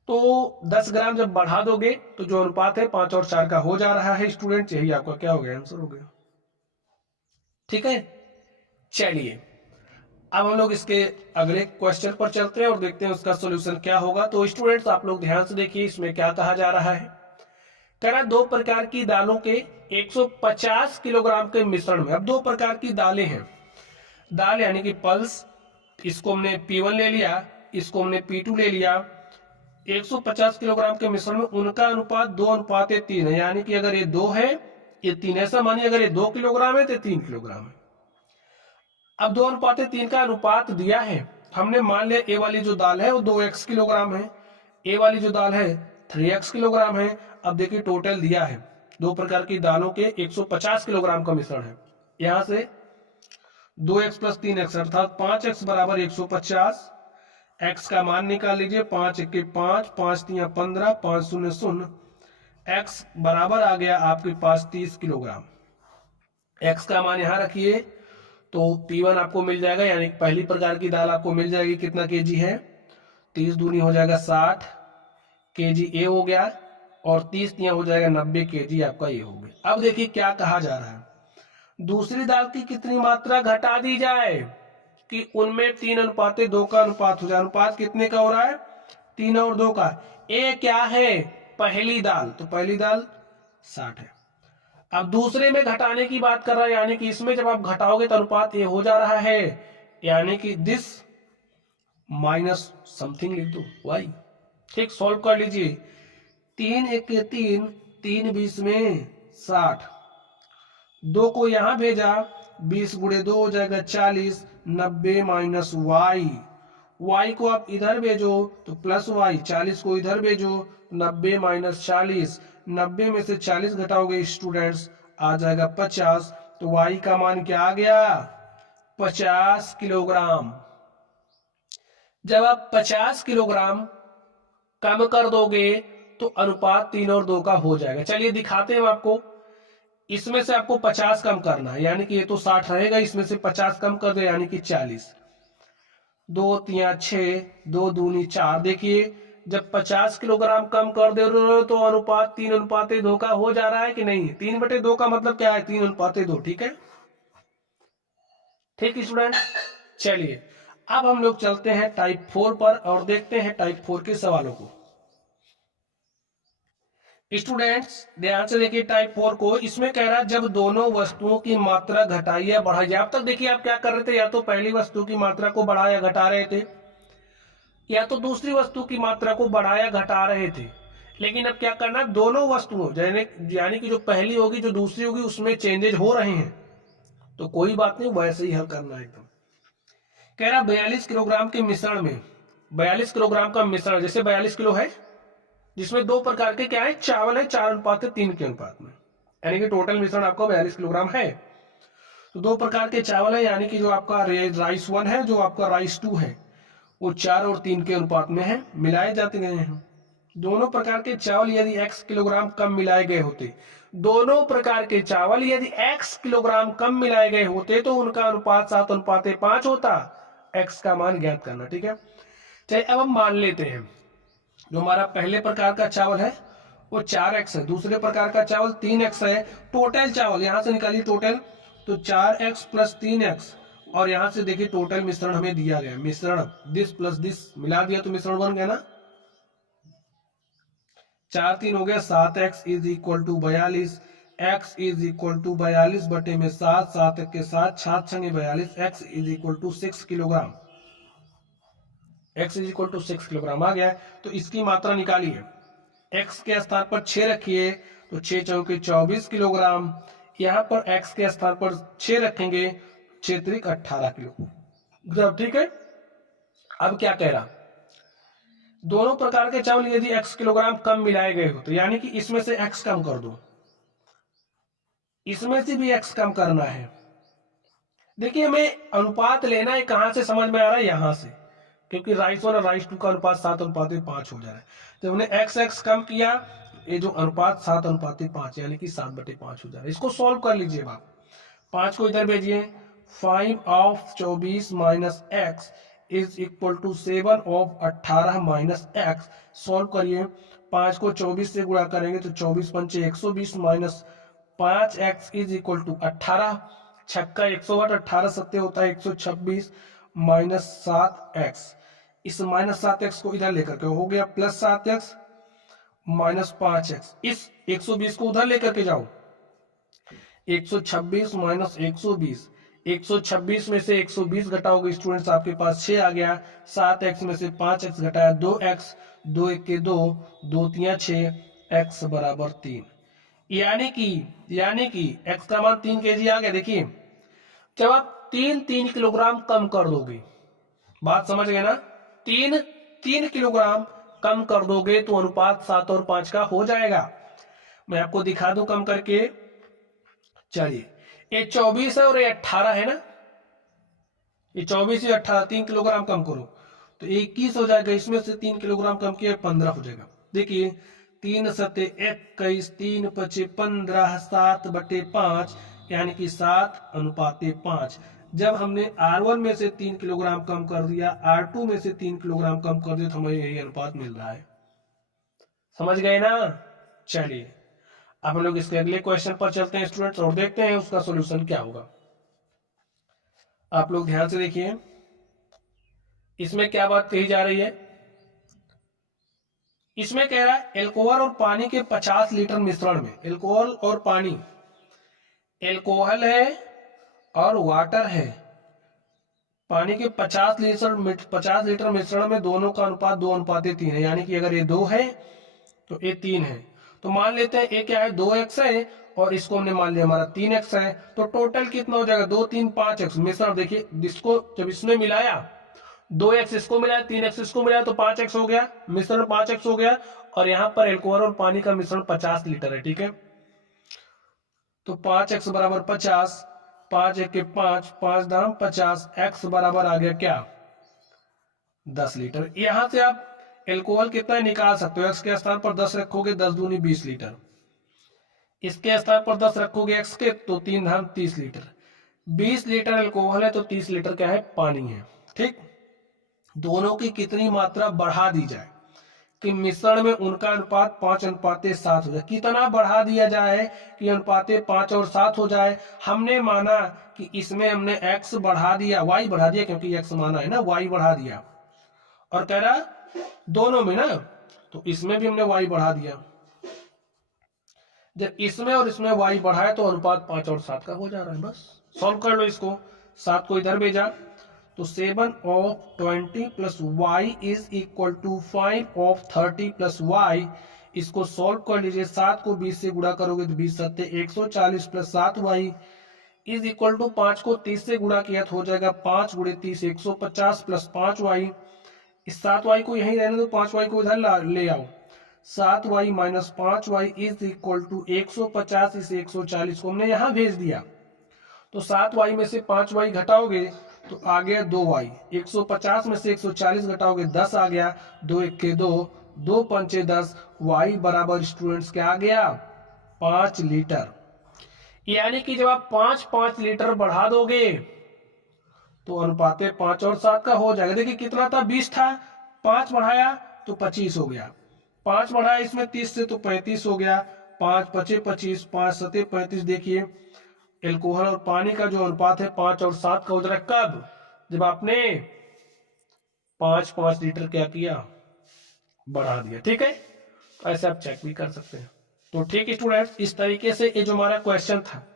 तो 10 ग्राम जब बढ़ा दोगे तो जो अनुपात है 5 और 4 का हो जा रहा है। स्टूडेंट यही आपका क्या हो गया, आंसर हो गया। ठीक है, चलिए अब हम लोग इसके अगले क्वेश्चन पर चलते हैं और देखते हैं उसका सॉल्यूशन क्या होगा। तो स्टूडेंट्स आप लोग ध्यान से देखिए, इसमें क्या कहा जा रहा है। कह रहा 2 प्रकार की दालों के 150 किलोग्राम के मिश्रण में, अब 2 प्रकार की दालें हैं, दाल यानी कि पल्स, इसको हमने P1 ले लिया, इसको हमने P2 ले लिया। 150 किलोग्राम के मिश्रण में उनका अनुपात 2:3 है, यानी कि अगर ये 2 है ये 3, ऐसा मानिए अगर ये 2 किलोग्राम है तो 3 किलोग्राम है। अब 2:3 का अनुपात दिया है, हमने मान लिया ए वाली जो दाल है वो 2x किलोग्राम है, ए वाली जो दाल है 3x किलोग्राम है। अब देखिए टोटल दिया है 2 प्रकार की दालों के 150 किलोग्राम का मिश्रण है। यहां से 2x प्लस 3x अर्थात 5x बराबर 150। x का मान निकाल लीजिए, 5 के 5, 5 तिया 15, 5 शून्य शून्य, x बराबर आ गया आपके पास 30 किलोग्राम। x का मान यहाँ रखिए तो P1 आपको मिल जाएगा, यानी पहली प्रकार की दाल आपको मिल जाएगी। कितना केजी है? 30 दूनी हो जाएगा 60 केजी ए हो गया, और 30 तिया हो जाएगा 90 केजी आपका ये हो गया। अब देखिए क्या कहा जा रहा है, दूसरी दाल की कितनी मात्रा घटा दी जाए कि उनमें 3:2 का अनुपात हो जाए। अनुपात कितने का हो रहा है? 3 और 2 का। ए क्या है? पहली दाल, तो पहली दाल 60 है। अब दूसरे में घटाने की बात कर रहा है, यानी कि इसमें जब आप घटाओगे तो अनुपात ए हो जा रहा है, यानी कि दिस माइनस समथिंग लिख दो वाई। ठीक, सॉल्व कर लीजिए। 3 1 के 3, 3 20 में 60, 2 को यहां भेजा, 20 गुणे 2 हो जाएगा 40, 90 माइनस वाई। वाई को आप इधर भेजो तो प्लस वाई, 40 को इधर भेजो 90 माइनस 40, 90 में से 40 घटाओगे स्टूडेंट्स आ जाएगा 50। तो वाई का मान क्या आ गया? 50 किलोग्राम। जब आप 50 किलोग्राम कम कर दोगे तो अनुपात 3 और 2 का हो जाएगा। चलिए दिखाते हैं हम आपको। इसमें से आपको 50 कम करना है, यानी कि ये तो 60 रहेगा, इसमें से 50 कम कर दो यानी कि 40। 2 तिया 6, 2 दूनी 4। देखिए जब 50 किलोग्राम कम कर दे रहे हो तो अनुपात 3:2 का हो जा रहा है कि नहीं? 3/2 का मतलब क्या है? 3:2। ठीक है, ठीक स्टूडेंट। चलिए अब हम लोग चलते हैं टाइप 4 पर और देखते हैं टाइप 4 के सवालों को। स्टूडेंट्स ध्यान से देखिए टाइप 4 को। इसमें कह रहा है जब दोनों वस्तुओं की मात्रा घटाई या बढ़ाई। अब तक देखिए आप क्या कर रहे थे, या तो पहली वस्तु की मात्रा को बढ़ा या घटा रहे थे, या तो दूसरी वस्तु की मात्रा को बढ़ा या घटा रहे थे। लेकिन अब क्या करना, दोनों वस्तुओं यानी कि जो पहली होगी जो दूसरी होगी उसमें चेंजेज हो रहे हैं, तो कोई बात नहीं, वैसे ही हल करना है एकदम। कह रहा 42 किलोग्राम के मिश्रण में, 42 किलोग्राम का मिश्रण, जैसे 42 किलो है जिसमें 2 प्रकार के क्या है? चावल है, 4:3 के अनुपात में, यानी कि टोटल मिश्रण आपका 42 किलोग्राम है। तो 2 प्रकार के चावल है, यानी कि जो आपका राइस 1 है, जो आपका राइस 2 है, वो 4 और 3 के अनुपात में है, मिलाए जाते गए हैं। दोनों प्रकार के चावल यदि x किलोग्राम कम मिलाए गए होते, दोनों प्रकार के चावल यदि x किलोग्राम कम मिलाए गए होते तो उनका अनुपात 7:5 होता। x का मान ज्ञात करना। ठीक है, चलिए अब हम मान लेते हैं जो हमारा पहले प्रकार का चावल है वो 4x है, दूसरे प्रकार का चावल 3x है। टोटल चावल यहां से निकालिए टोटल, तो 4x प्लस 3x, और यहां से देखिए टोटल मिश्रण हमें दिया गया, मिश्रण दिस प्लस दिस मिला दिया तो मिश्रण बन गया ना। 4 3 हो गया 7x is equal to 42, x is equal to 42 बटे में 7, 7 के साथ 7 छंगे 42, x is equal to 6 kilogram, x is equal to 6 kilogram आ गया। तो इसकी मात्रा निकालिए, x के स्थान पर 6 रखिए तो 6 चौके 24 किलोग्राम, यहाँ पर x के स्थान पर 6 रखेंगे, 6 त्रिक 18 किलोग्राम। ठीक है, अब क्या कह रहा, दोनों प्रकार के चावल यदि x किलोग्राम कम मिलाए गए हो तो यानी कि इसमें से x कम कर दो, इसमें से भी x कम करना है। देखिए हमें अनुपात लेना है, कहां से समझ में आ रहा है? यहां से, क्योंकि राइस 1 और राइस 2 का अनुपात 7:5 हो जा रहा है। तो हमने x कम किया, ये जो अनुपात 7:5 यानी कि 7/5 हो जा रहा है। इसको सॉल्व कर लीजिए आप, 5 को इधर भेजिए, 5 of 24 minus x is equal to 7 of 18 minus x। Solve करिए, 5 को 24 से गुणा करेंगे तो 24 पंचे 120 minus 5x is equal to 18, छक्का 108, 18 सत्ते होता है 126 माइनस 7x। इस माइनस 7x को इधर लेकर के हो गया प्लस 7x माइनस 5x। इस 120 को उधर लेकर के जाओ, 126 माइनस 120, 126 में से 120 घटाओगे स्टूडेंट्स आपके पास 6 आ गया, 7x में से 5x घटाया 2x, 2 1 के 2, 2 3 6, x बराबर 3, यानी कि x का मान 3 kg आ गया। देखिए जब आप 3 किलोग्राम कम कर दोगे, बात समझ गए ना, 3 किलोग्राम कम कर दोगे तो अनुपात 7 और 5 का हो जाएगा। मैं आपको दिखा दूं कम करके, चलिए ये 24 है और ये 18 है ना, ये 24 या 18, 3 किलोग्राम कम करो तो 21 हो जाएगा, इसमें से 3 किलोग्राम कम किया 15 हो जाएगा। देखिए 3 सत्ते 21, 3 पचे 15, 7/5, यानी कि 7:5। जब हमने R1 में से 3 किलोग्राम कम कर दिया, R2 में से 3 किलोग्राम कम कर दिया, तो हमें यही अनुपात मिल रहा है। समझ गए ना? चलिए अब हम लोग इसके अगले क्वेश्चन पर चलते हैं स्टूडेंट्स, और देखते हैं उसका सॉल्यूशन क्या होगा। आप लोग ध्यान से देखिए, इसमें क्या बात कही जा रही है। इसमें कह रहा है एल्कोहल और पानी के 50 लीटर मिश्रण में, एल्कोहल और पानी, एल्कोहल है और वाटर है, पानी के 50 लीटर मिश्रण में दोनों का अनुपात 2:3 है। यानी कि अगर ये 2 है तो ये 3 है। तो मान लेते हैं ये क्या है, 2x है और इसको हमने मान लिया हमारा 3x है। तो टोटल कितना हो जाएगा, 2 3 5x मिश्रण। देखिए जिसको जब इसमें मिलाया, 2x इसको मिलाया, 3x इसको मिलाया, तो 5x हो गया, मिश्रण 5x हो गया। और यहाँ पर एल्कोहल और पानी का मिश्रण 50 लीटर है। ठीक है, तो 5x बराबर 50, 5 1 के 5, 5 दाम 50, x बराबर आ गया क्या, 10 लीटर। यहां से आप एल्कोहल कितना निकाल सकते हो, x के स्थान पर 10 रखोगे, 10 दूनी 20 लीटर। इसके स्थान पर 10 रखोगे x के, तो 3 धाम 30 लीटर। 20 लीटर एल्कोहल है तो 30 लीटर क्या है, पानी है। ठीक, दोनों की कितनी मात्रा बढ़ा दी जाए कि मिश्रण में उनका अनुपात 5:7 हो जाए। कितना बढ़ा दिया जाए कि अनुपात 5 और 7 हो जाए। हमने माना कि इसमें हमने x बढ़ा दिया, y बढ़ा दिया, क्योंकि x माना है ना, y बढ़ा दिया। और कह रहा दोनों में ना, तो इसमें भी हमने y बढ़ा दिया। जब इसमें और इसमें y बढ़ाए तो अनुपात 5 और 7 का हो जा रहा है। बस सॉल्व कर लो इसको। 7 को इधर भेजा तो 7/20 plus y is equal to 5/30 plus y। इसको सॉल्व कर लीजिए। 7 को 20 से गुणा करोगे तो 20 7 140 plus 7y is equal to 5 को 30 से गुणा किया तो हो जाएगा 5 गुणे 30 150 प्लस 5y। इस 7y को यहीं रहने दो, 5y को इधर ले आओ। 7y minus 5y is equal to 150, इस 140 को हमने यहां भेज दिया। तो 7y में से 5y घटाओगे तो आ गया 2y। 150 में से 140 घटाओगे 10 आ गया, 2 1 के 2, 2 5 10, y बराबर स्टूडेंट्स क्या आ गया, 5 लीटर। यानी कि जब आप 5 लीटर बढ़ा दोगे तो अनुपात 5 और 7 का हो जाएगा। देखिए कितना था, 20 था, 5 बढ़ाया तो 25 हो गया, 5 बढ़ाया इसमें 30 से तो 35 हो गया, 5 5 25, 5 7 35। देखिए एल्कोहल और पानी का जो अनुपात है 5 और 7 का हो जाएगा कब, जब आपने 5 लीटर क्या किया, बढ़ा दिया। ठीक है, तो ऐसे आप चेक भी कर सकते हैं। तो ठीक स्टूडेंट्स, इस तरीके से ये जो हमारा क्वेश्चन था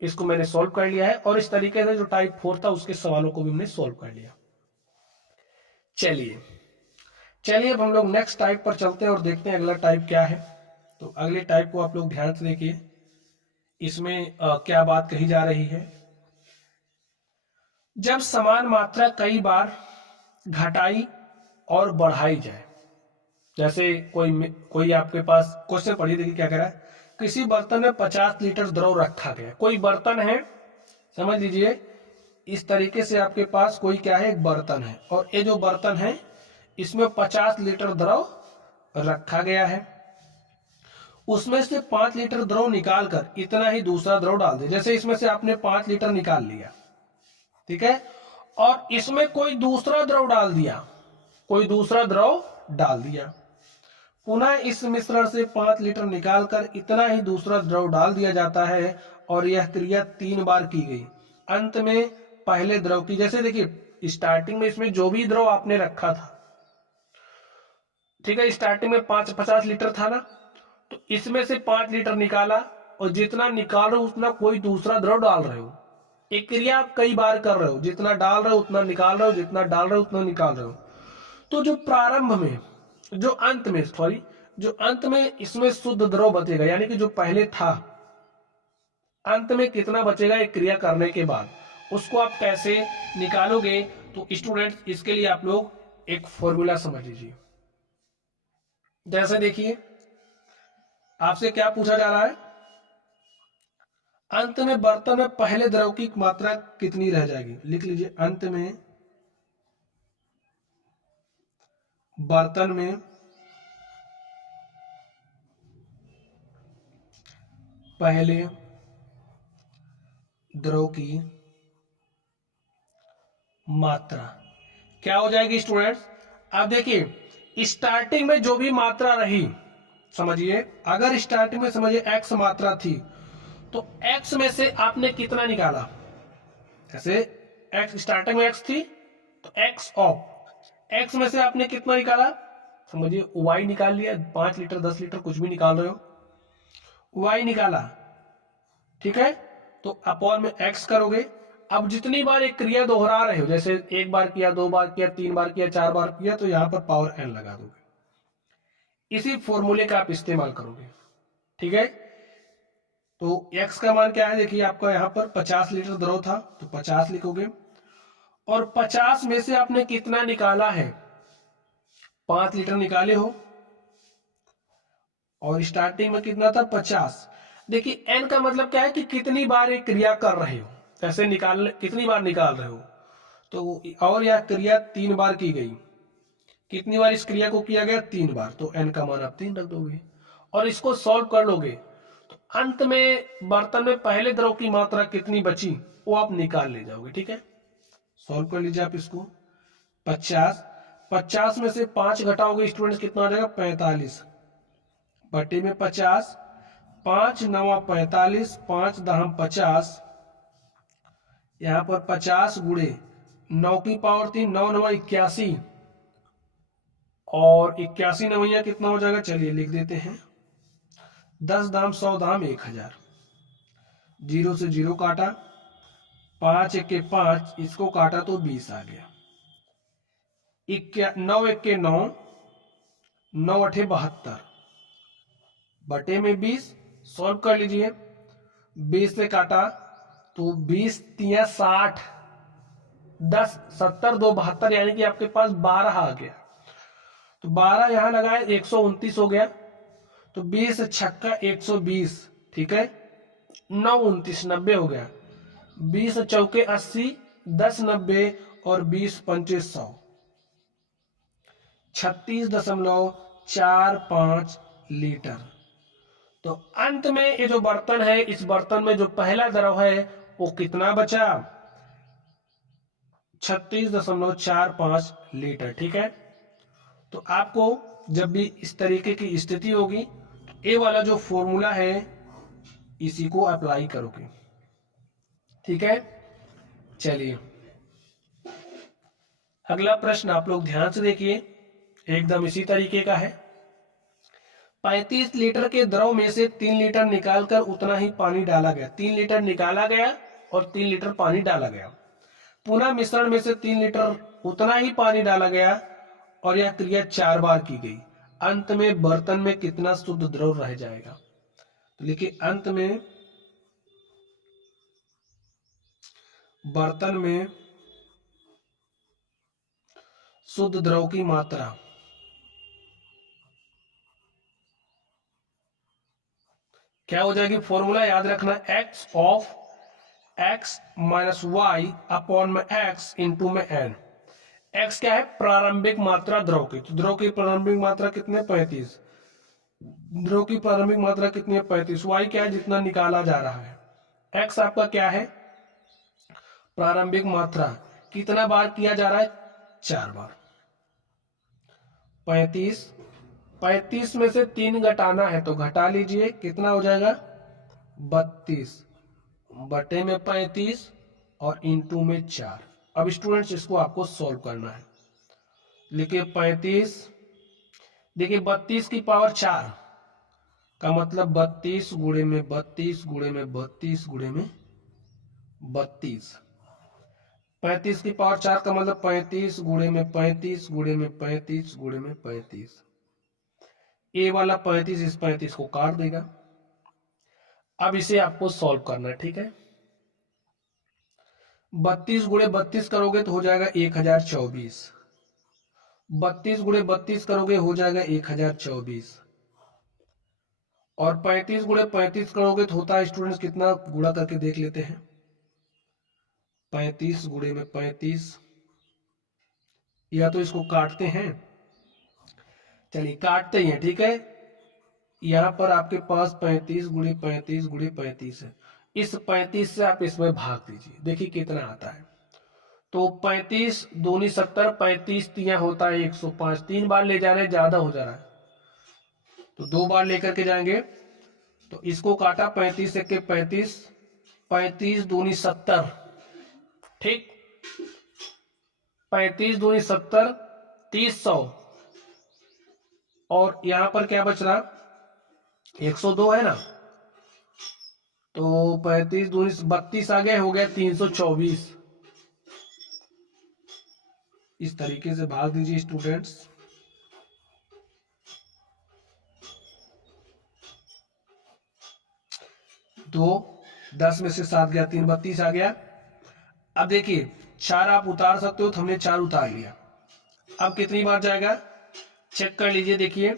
इसको मैंने सॉल्व कर लिया है, और इस तरीके से जो टाइप 4 था उसके सवालों को भी हमने सॉल्व कर लिया। चलिए अब हम लोग नेक्स्ट टाइप पर चलते हैं और देखते हैं अगला टाइप क्या है। तो अगले टाइप को आप लोग ध्यान से देखिए, इसमें क्या बात कही जा रही है। जब समान मात्रा कई बार घटाई और बढ़ाई जाए, जैसे कोई आपके पास क्वेश्चन पढ़िए, देखिए क्या कह रहा है। किसी बर्तन में 50 लीटर द्रव रखा गया। कोई बर्तन है, समझ लीजिए इस तरीके से आपके पास कोई क्या है, एक बर्तन है, और ये जो बर्तन है इसमें 50 लीटर द्रव रखा गया है। उसमें से 5 लीटर द्रव निकालकर इतना ही दूसरा द्रव डाल दे। जैसे इसमें से आपने 5 लीटर निकाल लिया, ठीक है, और इसमें कोई दूसरा द्रव डाल दिया, कोई दूसरा द्रव डाल दिया। पुनः इस मिश्रण से 5 लीटर निकालकर इतना ही दूसरा द्रव डाल दिया जाता है, और यह क्रिया 3 बार की गई। अंत में पहले द्रव की, जैसे देखिए स्टार्टिंग में इसमें जो भी द्रव आपने रखा था, ठीक है, स्टार्टिंग में 50 लीटर था ना, तो इसमें से 5 लीटर निकाला, और जितना निकाल रहे हो उतना कोई दूसरा द्रव डाल रहे हो। एक क्रिया आप कई बार कर रहे हो, जितना डाल रहे हो उतना निकाल रहे हो, जितना डाल रहे हो उतना निकाल रहे हो। तो जो प्रारंभ में, जो अंत में, सॉरी, जो अंत में इसमें शुद्ध द्रव बचेगा, यानी कि जो पहले था, अंत में कितना बचेगा एक क्रिया करने के बाद, उसको आप कैसे निकालोगे। तो स्टूडेंट्स इसके लिए आप लोग एक फॉर्मूला समझ लीजिए। जैसे देखिए आपसे क्या पूछा जा रहा है, अंत में बर्तन में पहले द्रव की मात्रा कितनी रह जाएगी। लिख लीजिए, अंत में बर्तन में पहले द्रव की मात्रा क्या हो जाएगी स्टूडेंट्स? अब देखिए स्टार्टिंग में जो भी मात्रा रही, समझिए अगर स्टार्टिंग में समझिए x मात्रा थी तो x में से आपने कितना निकाला? जैसे x स्टार्टिंग में x थी तो x ऑफ x में से आपने कितना निकाला? समझिए y निकाल लिया, 5 लीटर 10 लीटर कुछ भी निकाल रहे हो, y निकाला, ठीक है। तो अपॉन में x करोगे। अब जितनी बार एक क्रिया दोहरा रहे हो, जैसे एक बार किया, 2 बार किया, 3 बार किया, 4 बार किया, तो यहां पर पावर n लगा दोगे। इसी फॉर्मूले का आप इस्तेमाल करोगे, ठीक है। तो x का मान क्या है? देखिए आपका यहां पर 50 लीटर द्रव था तो 50 लिखोगे, और 50 में से आपने कितना निकाला है? 5 लीटर निकाले हो, और स्टार्टिंग में कितना था? 50। देखिए n का मतलब क्या है कि कितनी बार एक क्रिया कर रहे हो, ऐसे निकाल कितनी बार निकाल रहे हो। तो और यह क्रिया 3 बार की गई, कितनी बार इस क्रिया को किया गया? 3 बार, तो n का मान आप 3 रख दोगे और इसको सॉल्व कर लोगे। तो अंत में बर्तन में पहले द्रव की मात्रा कितनी बची वो आप निकाल ले जाओगे, ठीक है। सॉल्व कर लीजिए आप इसको। 50 में से 5 घटाओगे स्टूडेंट्स, कितना हो जाएगा? 45 बटे में 50, 5 9 45, 5 10 50, यहां पर 50 गुणे 9 की पावर 3, 9 9 81, और 81 नवैया कितना हो जाएगा? चलिए लिख देते हैं, 10 दाम 100 दाम 1000, जीरो से जीरो काटा, 5 1 के 5, इसको काटा तो 20 आ गया। 9 1 के 9, 9 8 72 बटे में 20, सॉल्व कर लीजिए। 20 से काटा तो 20 3 60, 10 70 2 72, यानी कि आपके पास 12 आ गया। तो 12 यहां लगाए 129 हो गया, तो 20 छक्का 120, ठीक है। 9 29 90 हो गया, 20 चौके 80, 10 90 और 20 पंचे 100, 36.45 लीटर। तो अंत में ये जो बर्तन है, इस बर्तन में जो पहला द्रव है वो कितना बचा? 36.45 लीटर, ठीक है। तो आपको जब भी इस तरीके की स्थिति होगी तो ये वाला जो फॉर्मूला है इसी को अप्लाई करोगे, ठीक है। चलिए अगला प्रश्न आप लोग ध्यान से देखिए, एकदम इसी तरीके का है। 35 लीटर के द्रव में से 3 लीटर निकालकर उतना ही पानी डाला गया। 3 लीटर निकाला गया और 3 लीटर पानी डाला गया। पुनः मिश्रण में से 3 लीटर उतना ही पानी डाला गया और यह क्रिया 4 बार की गई। अंत में बर्तन में कितना शुद्ध द्रव रह जाएगा? तो लिखिए अंत में बर्तन में शुद्ध द्रव की मात्रा क्या हो जाएगी? फॉर्मूला याद रखना, x of x minus Y upon में x इंटू में n। x क्या है? प्रारंभिक मात्रा द्रव की। तो द्रव की प्रारंभिक मात्रा कितने? 35। द्रव की प्रारंभिक मात्रा कितनी है? 35। y क्या है? जितना निकाला जा रहा है। x आपका क्या है? प्रारंभिक मात्रा। कितना बार किया जा रहा है? 4 बार। 35 में से 3 घटाना है तो घटा लीजिए, कितना हो जाएगा? 32 बटे में 35 और इंटू में 4। अब स्टूडेंट्स इसको आपको सॉल्व करना है। लिखिए 35, देखिए 32 की पावर 4 का मतलब 32 गुणे में 32 गुणे में 32 गुणे में 32। 35 की पावर 4 का मतलब 35 गुणे में 35 गुणे में 35 गुणे में 35। ए वाला 35 इस 35 को काट देगा। अब इसे आपको सॉल्व करना है, ठीक है। 32 गुणे 32 करोगे तो हो जाएगा 1024। 32 गुणे 32 करोगे हो जाएगा 1024, और 35 गुणे 35 करोगे तो होता है स्टूडेंट्स कितना? गुणा करके देख लेते हैं। 35 गुणे में 35, या तो इसको काटते हैं, चलिए काटते ही हैं, ठीक है। यहां पर आपके पास 35 गुणे 35 गुणे 35 है। इस 35 से आप इसमें भाग दीजिए, देखिए कितना आता है। तो 35 दूनी 70, 35 तिया होता है 105, 3 बार ले जा रहे हैं, ज्यादा हो जा रहा है तो 2 बार लेकर के जाएंगे। तो इसको काटा 35 एक के 35, 35 दूनी 70, ठीक, 35 दूनी 70, 30 और यहां पर क्या बच रहा 102 है ना, तो 35 दूनी 32 आ गया, हो गया 324। इस तरीके से भाग दीजिए स्टूडेंट्स। तो 10 में से 7 गया, 3 32 आ गया। अब देखिए 4 आप उतार सकते हो, तो हमने 4 उतार लिया। अब कितनी बार जाएगा चेक कर लीजिए, देखिए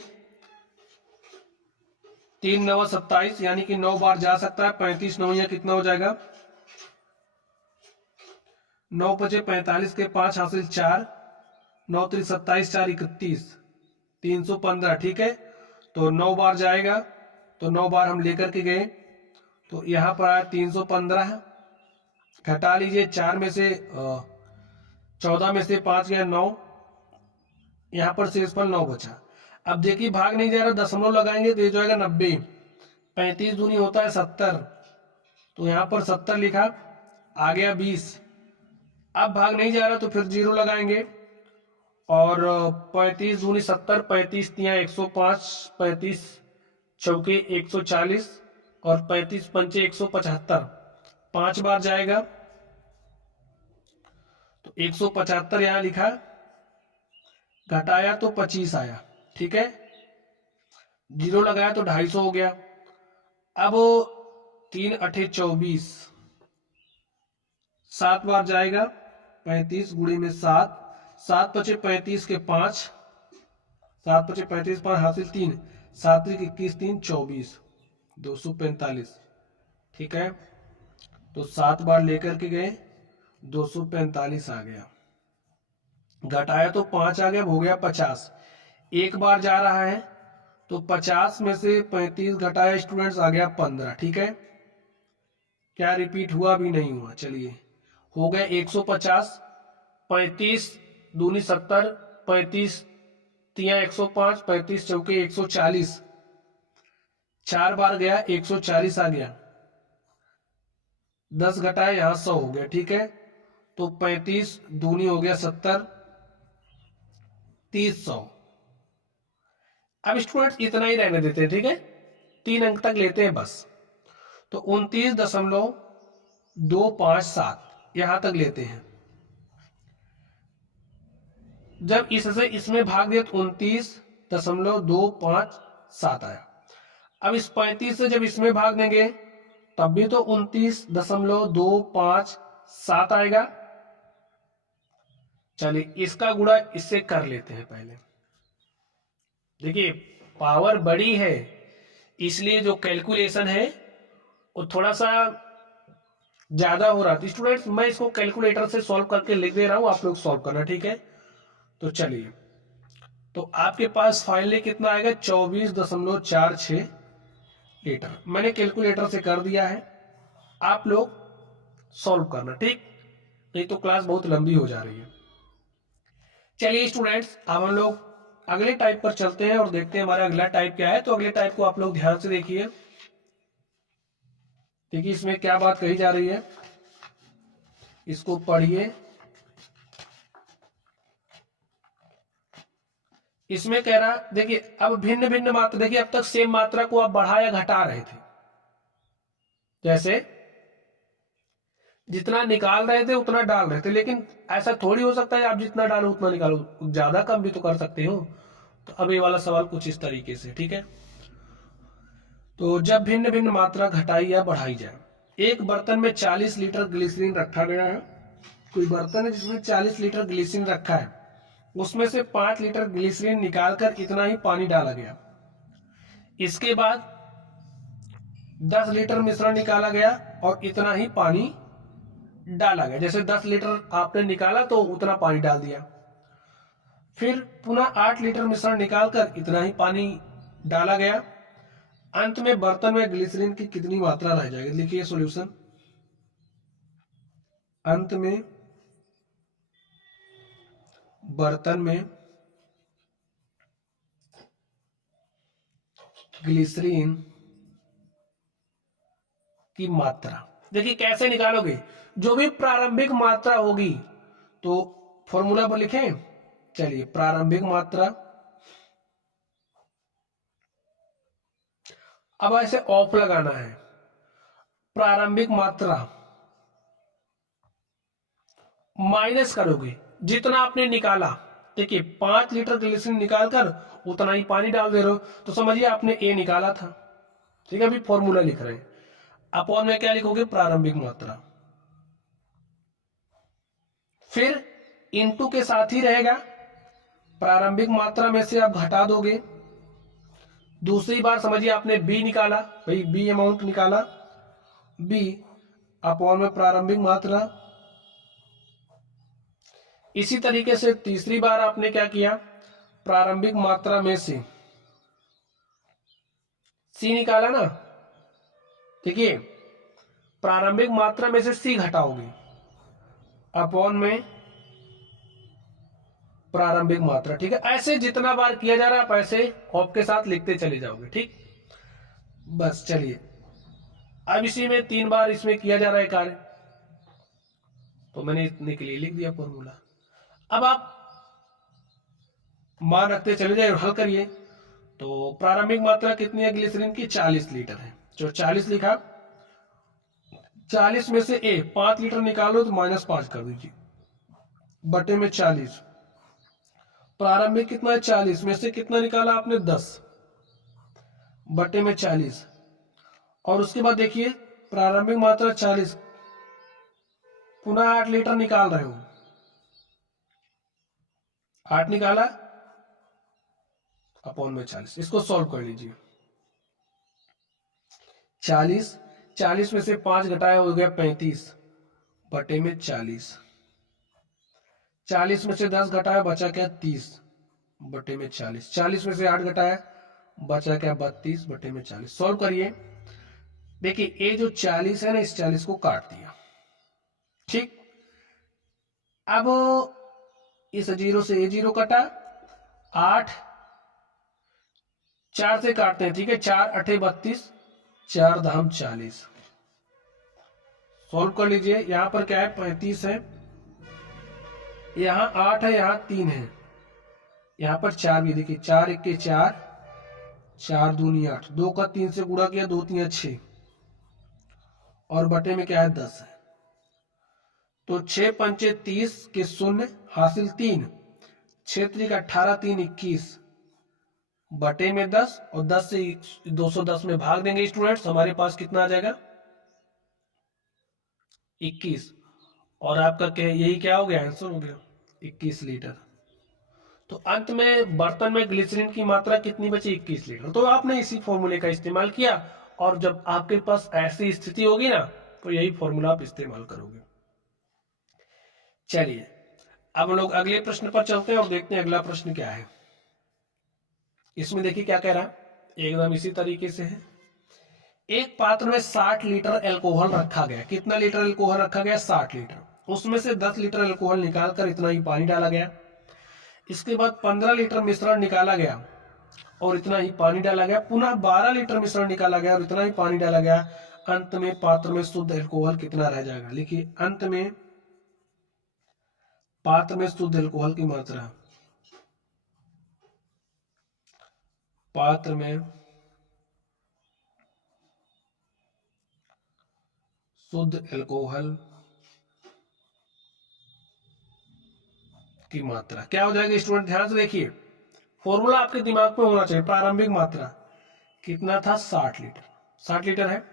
3 9 27, यानी कि 9 बार जा सकता है। 35 9 या कितना हो जाएगा, 9 बचे 45 के 5 हासिल 4, 9 3 27, 4 31, 315, ठीक है। तो 9 बार जाएगा, तो 9 बार हम लेकर के गए, तो यहां पर आया 315। घटा लीजिए 4 में से 14 में से 5 गया 9, यहां पर शेषफल 9 बचा। अब देखिए भाग नहीं जा रहा, दशमलव लगाएंगे तो ये जो आएगा 90। 35 दूनी होता है 70, तो यहां पर 70 लिखा, आ गया 20। अब भाग नहीं जा रहा तो फिर 0 लगाएंगे और 35 दूनी 70, 35 तिया 105, 35 चौके 140 और 35 पंचे 175, 5 बार जाएगा तो 175 यहां लिखा, घटाया तो 25 आया, ठीक है। 0 लगाया तो 250 हो गया। अब 3 8 24, 7 बार जाएगा, 35 गुणी में 7, 7 बचे 35 के 5, 7 बचे 35 5 हासिल 3, 7 21 3 24, 245, ठीक है। तो 7 बार लेकर के गए, 245 आ गया। घटाया तो 5 आ गया, हो गया 50। एक बार जा रहा है तो 50 में से 35 घटाया स्टूडेंट्स, आ गया 15, ठीक है। क्या रिपीट हुआ, भी नहीं हुआ, चलिए हो गए 150। 35 दूनी 70, 35 तिया 105, 35 चौके 140, 4 बार गया 140 आ गया, 10 घटाया यहां 100 हो गया, ठीक है। तो 35 दूनी हो गया 70, 30 100। अब स्टूडेंट्स इतना ही रहने देते हैं, ठीक है, 3 अंक तक लेते हैं बस। तो 29.257 यहां तक लेते हैं। जब इससे इसमें भाग दिया तो 29.257 आया। अब इस 35 से जब इसमें भाग देंगे तब भी तो 29.257 आएगा। चलिए इसका गुणा इससे कर लेते हैं पहले। देखिए पावर बड़ी है, इसलिए जो कैलकुलेशन है वो थोड़ा सा ज्यादा हो रहा था। स्टूडेंट्स मैं इसको कैलकुलेटर से सॉल्व करके लिख दे रहा हूं, आप लोग सॉल्व करना, ठीक है। तो चलिए, तो आपके पास फाइनली कितना आएगा, 24.46 लीटर। मैंने कैलकुलेटर से कर दिया है, आप लोग सॉल्व करना, ठीक, नहीं तो क्लास बहुत लंबी हो जा रही है। चलिए स्टूडेंट्स अब हम लोग अगले टाइप पर चलते हैं और देखते हैं हमारा अगला टाइप क्या है। तो अगले टाइप को आप लोग ध्यान से देखिए, देखिए इसमें क्या बात कही जा रही है, इसको पढ़िए। इसमें कह रहा, देखिए अब भिन्न भिन्न मात्रा, देखिए अब तक सेम मात्रा को आप बढ़ा या घटा रहे थे, जैसे जितना निकाल रहे थे उतना डाल रहे थे, लेकिन ऐसा थोड़ी हो सकता है आप जितना डालो उतना निकालो, ज्यादा कम भी तो कर सकते हो। तो अब ये वाला सवाल कुछ इस तरीके से, ठीक है। तो जब भिन्न भिन्न मात्रा घटाई या बढ़ाई जाए, एक बर्तन में 40 लीटर ग्लिसरीन रखा गया है। कोई बर्तन है जिसमें 40 लीटर ग्लिसरीन रखा है, उसमें से 5 लीटर ग्लिसरीन निकालकर इतना ही पानी डाला गया। इसके बाद 10 लीटर मिश्रण निकाला गया और इतना ही पानी डाला गया। जैसे 10 लीटर आपने निकाला तो उतना पानी डाल दिया, फिर पुनः 8 लीटर मिश्रण निकालकर इतना ही पानी डाला गया। अंत में बर्तन में ग्लिसरीन की कितनी मात्रा रह जाएगी? लिखिए सॉल्यूशन। अंत में बर्तन में ग्लिसरीन की मात्रा, देखिए कैसे निकालोगे? जो भी प्रारंभिक मात्रा होगी तो फॉर्मूला पर लिखें। चलिए, प्रारंभिक मात्रा, अब ऐसे ऑफ लगाना है। प्रारंभिक मात्रा माइनस करोगे जितना आपने निकाला। देखिए 5 लीटर ग्लिसरीन निकालकर उतना ही पानी डाल दे रहे हो, तो समझिए आपने ए निकाला था। ठीक है, अभी फॉर्मूला लिख रहे हैं। अपॉन में क्या लिखोगे? प्रारंभिक मात्रा, फिर इनटू के साथ ही रहेगा। प्रारंभिक मात्रा में से आप घटा दोगे। दूसरी बार समझिए आपने बी निकाला, भाई बी अमाउंट निकाला, बी अपॉन में प्रारंभिक मात्रा। इसी तरीके से तीसरी बार आपने क्या किया? प्रारंभिक मात्रा में से सी निकाला ना। देखिए प्रारंभिक मात्रा में से सी घटाओगे, अपॉन में प्रारंभिक मात्रा। ठीक है, ऐसे जितना बार किया जा रहा है आप ऐसे ऑफ के साथ लिखते चले जाओगे। ठीक, बस चलिए, अब इसी में 3 बार इसमें किया जा रहा है कार्य, तो मैंने इतने के लिए लिख दिया फॉर्मूला। अब आप मान रखते चले जाए और हल करिए। तो प्रारंभिक मात्रा कितनी है ग्लिसरीन की? 40 लीटर है। जो 40 लिखा, 40 में से ए 5 लीटर निकालो तो -5 कर दीजिए, बटे में 40। प्रारंभिक कितना है? 40 में से कितना निकाला आपने? 10, बटे में 40। और उसके बाद देखिए प्रारंभिक मात्रा 40, पुनः 8 लीटर निकाल रहे हो, 8 निकाला अपॉन में 40। इसको सॉल्व कर लीजिए। 40 में से 5 घटाया हो गया 35, बटे में 40। 40 में से 10 घटाया बचा क्या? 30, बटे में 40। 40 में से 8 घटाया बचा क्या? 32, बटे में 40। सॉल्व करिए। देखिए ये जो 40 है ना, इस 40 को काट दिया। ठीक, अब इस 0 से ये 0 कटा, 8 4 से काटते हैं। ठीक है, 4 8 32, 4 धाम 40। सॉल्व कर लीजिए। यहां पर क्या है? 35 है, यहां 8 है, यहां 3 है, यहां पर 4 भी। देखिए 4 1 के 4, 4 दूनी 8, 2 का 3 से गुणा किया, 2 3 6, और बटे में क्या है? 10 है। तो 6 पंचे 30 के 0 हासिल 3, 6 3 का 18, 3 21, बटे में 10, और 10 से 210 में भाग देंगे स्टूडेंट्स, हमारे पास कितना आ जाएगा? 21। और आपका क्या, यही क्या हो गया? आंसर हो गया 21 लीटर। तो अंत में बर्तन में ग्लिसरीन की मात्रा कितनी बची? 21 लीटर। तो आपने इसी फॉर्मूले का इस्तेमाल किया, और जब आपके पास ऐसी स्थिति होगी ना, तो यही फॉर्मूला आप इस्तेमाल करोगे। चलिए अब लोग अगले प्रश्न पर चलते हैं और देखते हैं अगला प्रश्न क्या है। इसमें देखिए क्या कह रहा है, एकदम इसी तरीके से है। एक पात्र में 60 लीटर एल्कोहल रखा गया। कितना लीटर एल्कोहल रखा गया? 60 लीटर। उसमें से 10 लीटर एल्कोहल निकालकर इतना ही पानी डाला गया। इसके बाद 15 लीटर मिश्रण निकाला गया और इतना ही पानी डाला गया। पुनः 12 लीटर मिश्रण निकाला गया और इतना ही पानी डाला गया। अंत में पात्र में शुद्ध एल्कोहल कितना रह जाएगा? लिखिए, अंत में पात्र में शुद्ध एल्कोहल की मात्रा, पात्र में शुद्ध एल्कोहल की मात्रा क्या हो जाएगी स्टूडेंट? ध्यान से देखिए, फॉर्मूला आपके दिमाग में होना चाहिए। प्रारंभिक मात्रा कितना था? 60 लीटर। 60 लीटर है,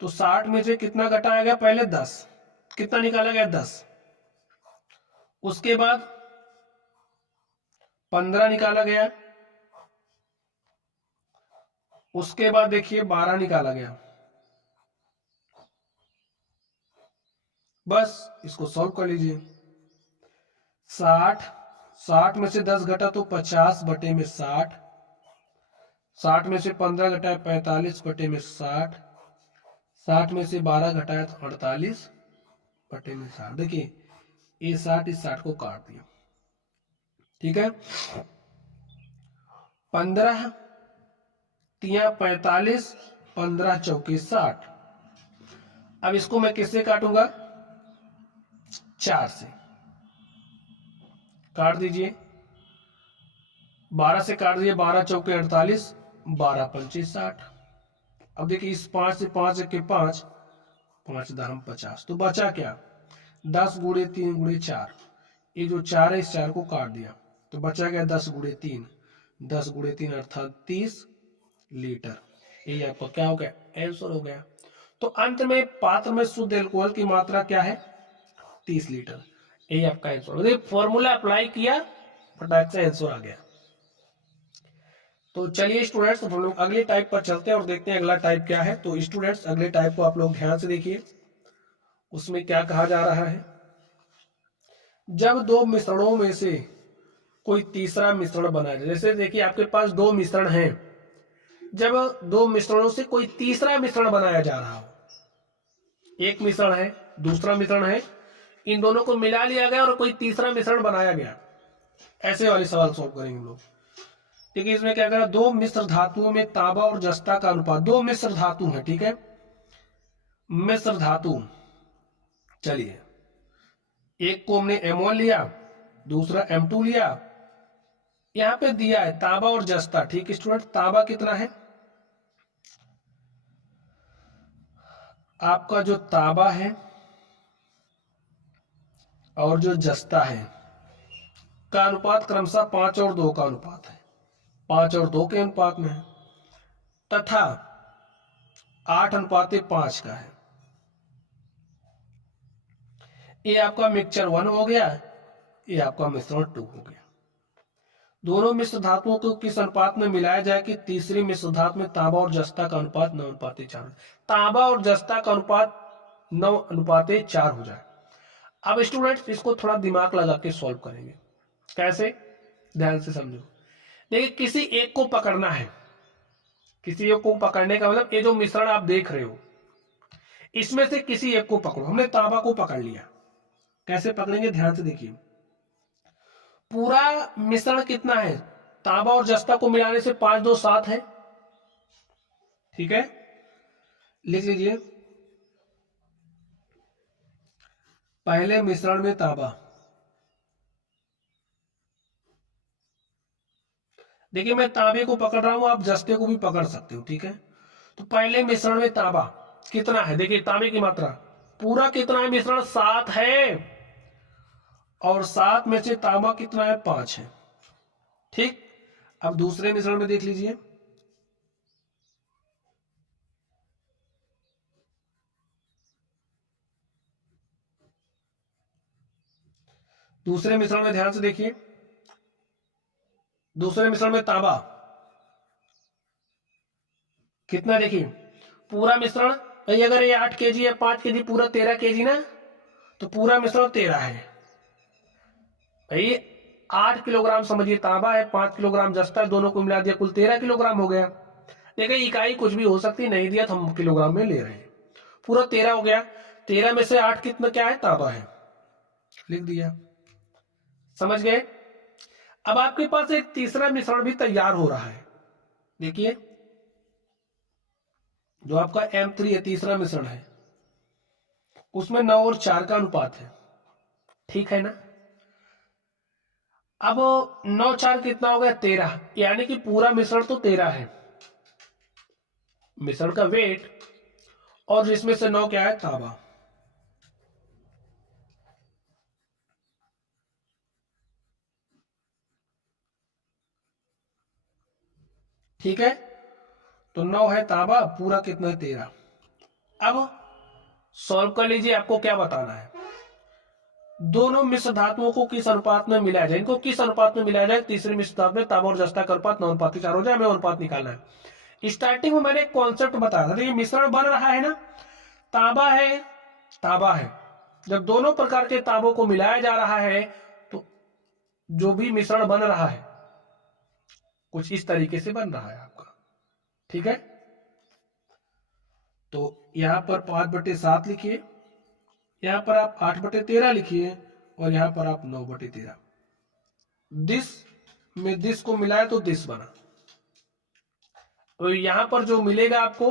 तो 60 में से कितना घटाया गया? पहले 10, कितना निकाला गया? 10। उसके बाद 15 निकाला गया, उसके बाद देखिए 12 निकाला गया। बस इसको सॉल्व कर लीजिए। 60 में से 10 घटा तो 50, बटे में 60, 60 में से 15 घटाए 45 बटे में 60, 60 में से 12 घटाए तो 48 बटे में 60। देखिए ये 60 इस 60 को काट दिया, ठीक है। 15 तिया 45, 15 चौके 60। अब इसको मैं किससे काटूंगा? 4 से काट दीजिए, 12 से काट दीजिए, 12 चौके 48, 12 पंचे 60। अब देखिए इस 5 से 5 के 5, 5 दहम 50, तो बचा क्या? 10 गुणे 3 गुणे 4, ये जो 4 है इस 4 को काट दिया तो बचा गया 10 गुणे 3, 10 गुणे 3 अर्थात 30 लीटर। ये आपका क्या हो गया? आंसर हो गया। तो अंत में पात्र में शुद्ध एल्कोहल की मात्रा क्या है? 30 लीटर। यही आपका आंसर। फॉर्मूला अप्लाई किया, फटाक से आंसर आ गया। तो चलिए स्टूडेंट्स हम लोग अगले टाइप पर चलते हैं और देखते हैं अगला टाइप क्या है। तो स्टूडेंट्स अगले टाइप को आप लोग ध्यान से देखिए, उसमें क्या कहा जा रहा है। जब दो मिश्रणों में से कोई तीसरा मिश्रण बनाया जाए, जैसे देखिए आपके पास दो मिश्रण हैं, जब दो मिश्रणों से कोई तीसरा मिश्रण बनाया जा रहा हो, एक मिश्रण है दूसरा मिश्रण है, इन दोनों को मिला लिया गया और कोई तीसरा मिश्रण बनाया गया, ऐसे वाले सवाल सॉल्व करेंगे हम लोग। देखिए इसमें क्या करें, दो मिश्र धातुओं में तांबा और जस्ता का अनुपात, दो मिश्र धातु है, ठीक है, मिश्र धातु। चलिए एक को हमने M1 लिया, दूसरा M2 लिया, यहां पे दिया है तांबा और जस्ता, ठीक स्टूडेंट। तांबा कितना है? आपका जो तांबा है और जो जस्ता है का अनुपात क्रमशः 5 और 2 का अनुपात है, 5 और 2 के अनुपात में है, तथा 8:5 का है। ये आपका मिक्सचर 1 हो गया, ये आपका मिश्रण 2 हो गया। दोनों मिश्र धातुओं को किस अनुपात में मिलाया जाए कि तीसरी मिश्र धातु में तांबा और जस्ता का अनुपात 9:4, तांबा और जस्ता का अनुपात 9:4 हो जाए। अब स्टूडेंट इसको थोड़ा दिमाग लगा के सॉल्व करेंगे। कैसे? ध्यान से समझो। देखिए किसी एक को पकड़ना है, किसी एक को पकड़ने का मतलब ये जो मिश्रण आप देख रहे हो इसमें से किसी एक को पकड़ो। हमने तांबा को पकड़ लिया, कैसे पकड़ेंगे? ध्यान से देखिए, पूरा मिश्रण कितना है? तांबा और जस्ता को मिलाने से 5 2 7 है, ठीक है, लिख लीजिए। पहले मिश्रण में तांबा, देखिए मैं तांबे को पकड़ रहा हूं, आप जस्ते को भी पकड़ सकते हो, ठीक है। तो पहले मिश्रण में तांबा कितना है? देखिए तांबे की मात्रा पूरा कितना है? मिश्रण 7 है, और 7 में से तांबा कितना है? 5 है, ठीक। अब दूसरे मिश्रण में देख लीजिए, दूसरे मिश्रण में ध्यान से देखिए, दूसरे मिश्रण में तांबा कितना? देखिए पूरा मिश्रण, भाई अगर ये 8 kg है, 5 kg, पूरा 13 kg ना, तो पूरा मिश्रण 13 है भाई। 8 किलोग्राम समझिए तांबा है, 5 किलोग्राम जस्ता है, दोनों को मिला दिया कुल 13 किलोग्राम हो गया। देखिए इकाई कुछ भी हो सकती, नहीं दिया तो हम किलोग्राम में ले रहे हैं, पूरा 13 हो गया। 13 में से 8 कितना क्या है? तांबा है, लिख दिया। समझ गए? अब आपके पास एक तीसरा मिश्रण भी तैयार हो रहा है। देखिए जो आपका M3 है, तीसरा मिश्रण है, उसमें 9 और 4 का अनुपात है, ठीक है ना। अब 9 4 कितना हो गया? 13, यानी कि पूरा मिश्रण तो 13 है, मिश्रण का वेट, और जिसमें से 9 क्या है? तांबा। ठीक है, तो 9 है तांबा, पूरा कितना है? 13। अब सॉल्व कर लीजिए, आपको क्या बताना है? दोनों मिश्र धातुओं को किस अनुपात में मिलाया जाए, इनको किस अनुपात में मिलाया जाए तीसरी मिश्र धातु में तांबा और जस्ता का अनुपात 9:4 हो जाए, हमें अनुपात निकालना है। स्टार्टिंग में मैंने कॉन्सेप्ट बताया था, देखिए मिश्रण बन रहा है ना, तांबा है, तांबा है, जब दोनों प्रकार के तांबों को मिलाया जा रहा है तो जो भी मिश्रण बन रहा है कुछ इस तरीके से बन रहा है आपका, ठीक है। तो यहां पर 5/7 लिखिए, यहां पर आप 8/13 लिखिए और यहां पर आप 9/13। दिस में दिस को मिलाए तो दिस बना। तो यहां पर जो मिलेगा आपको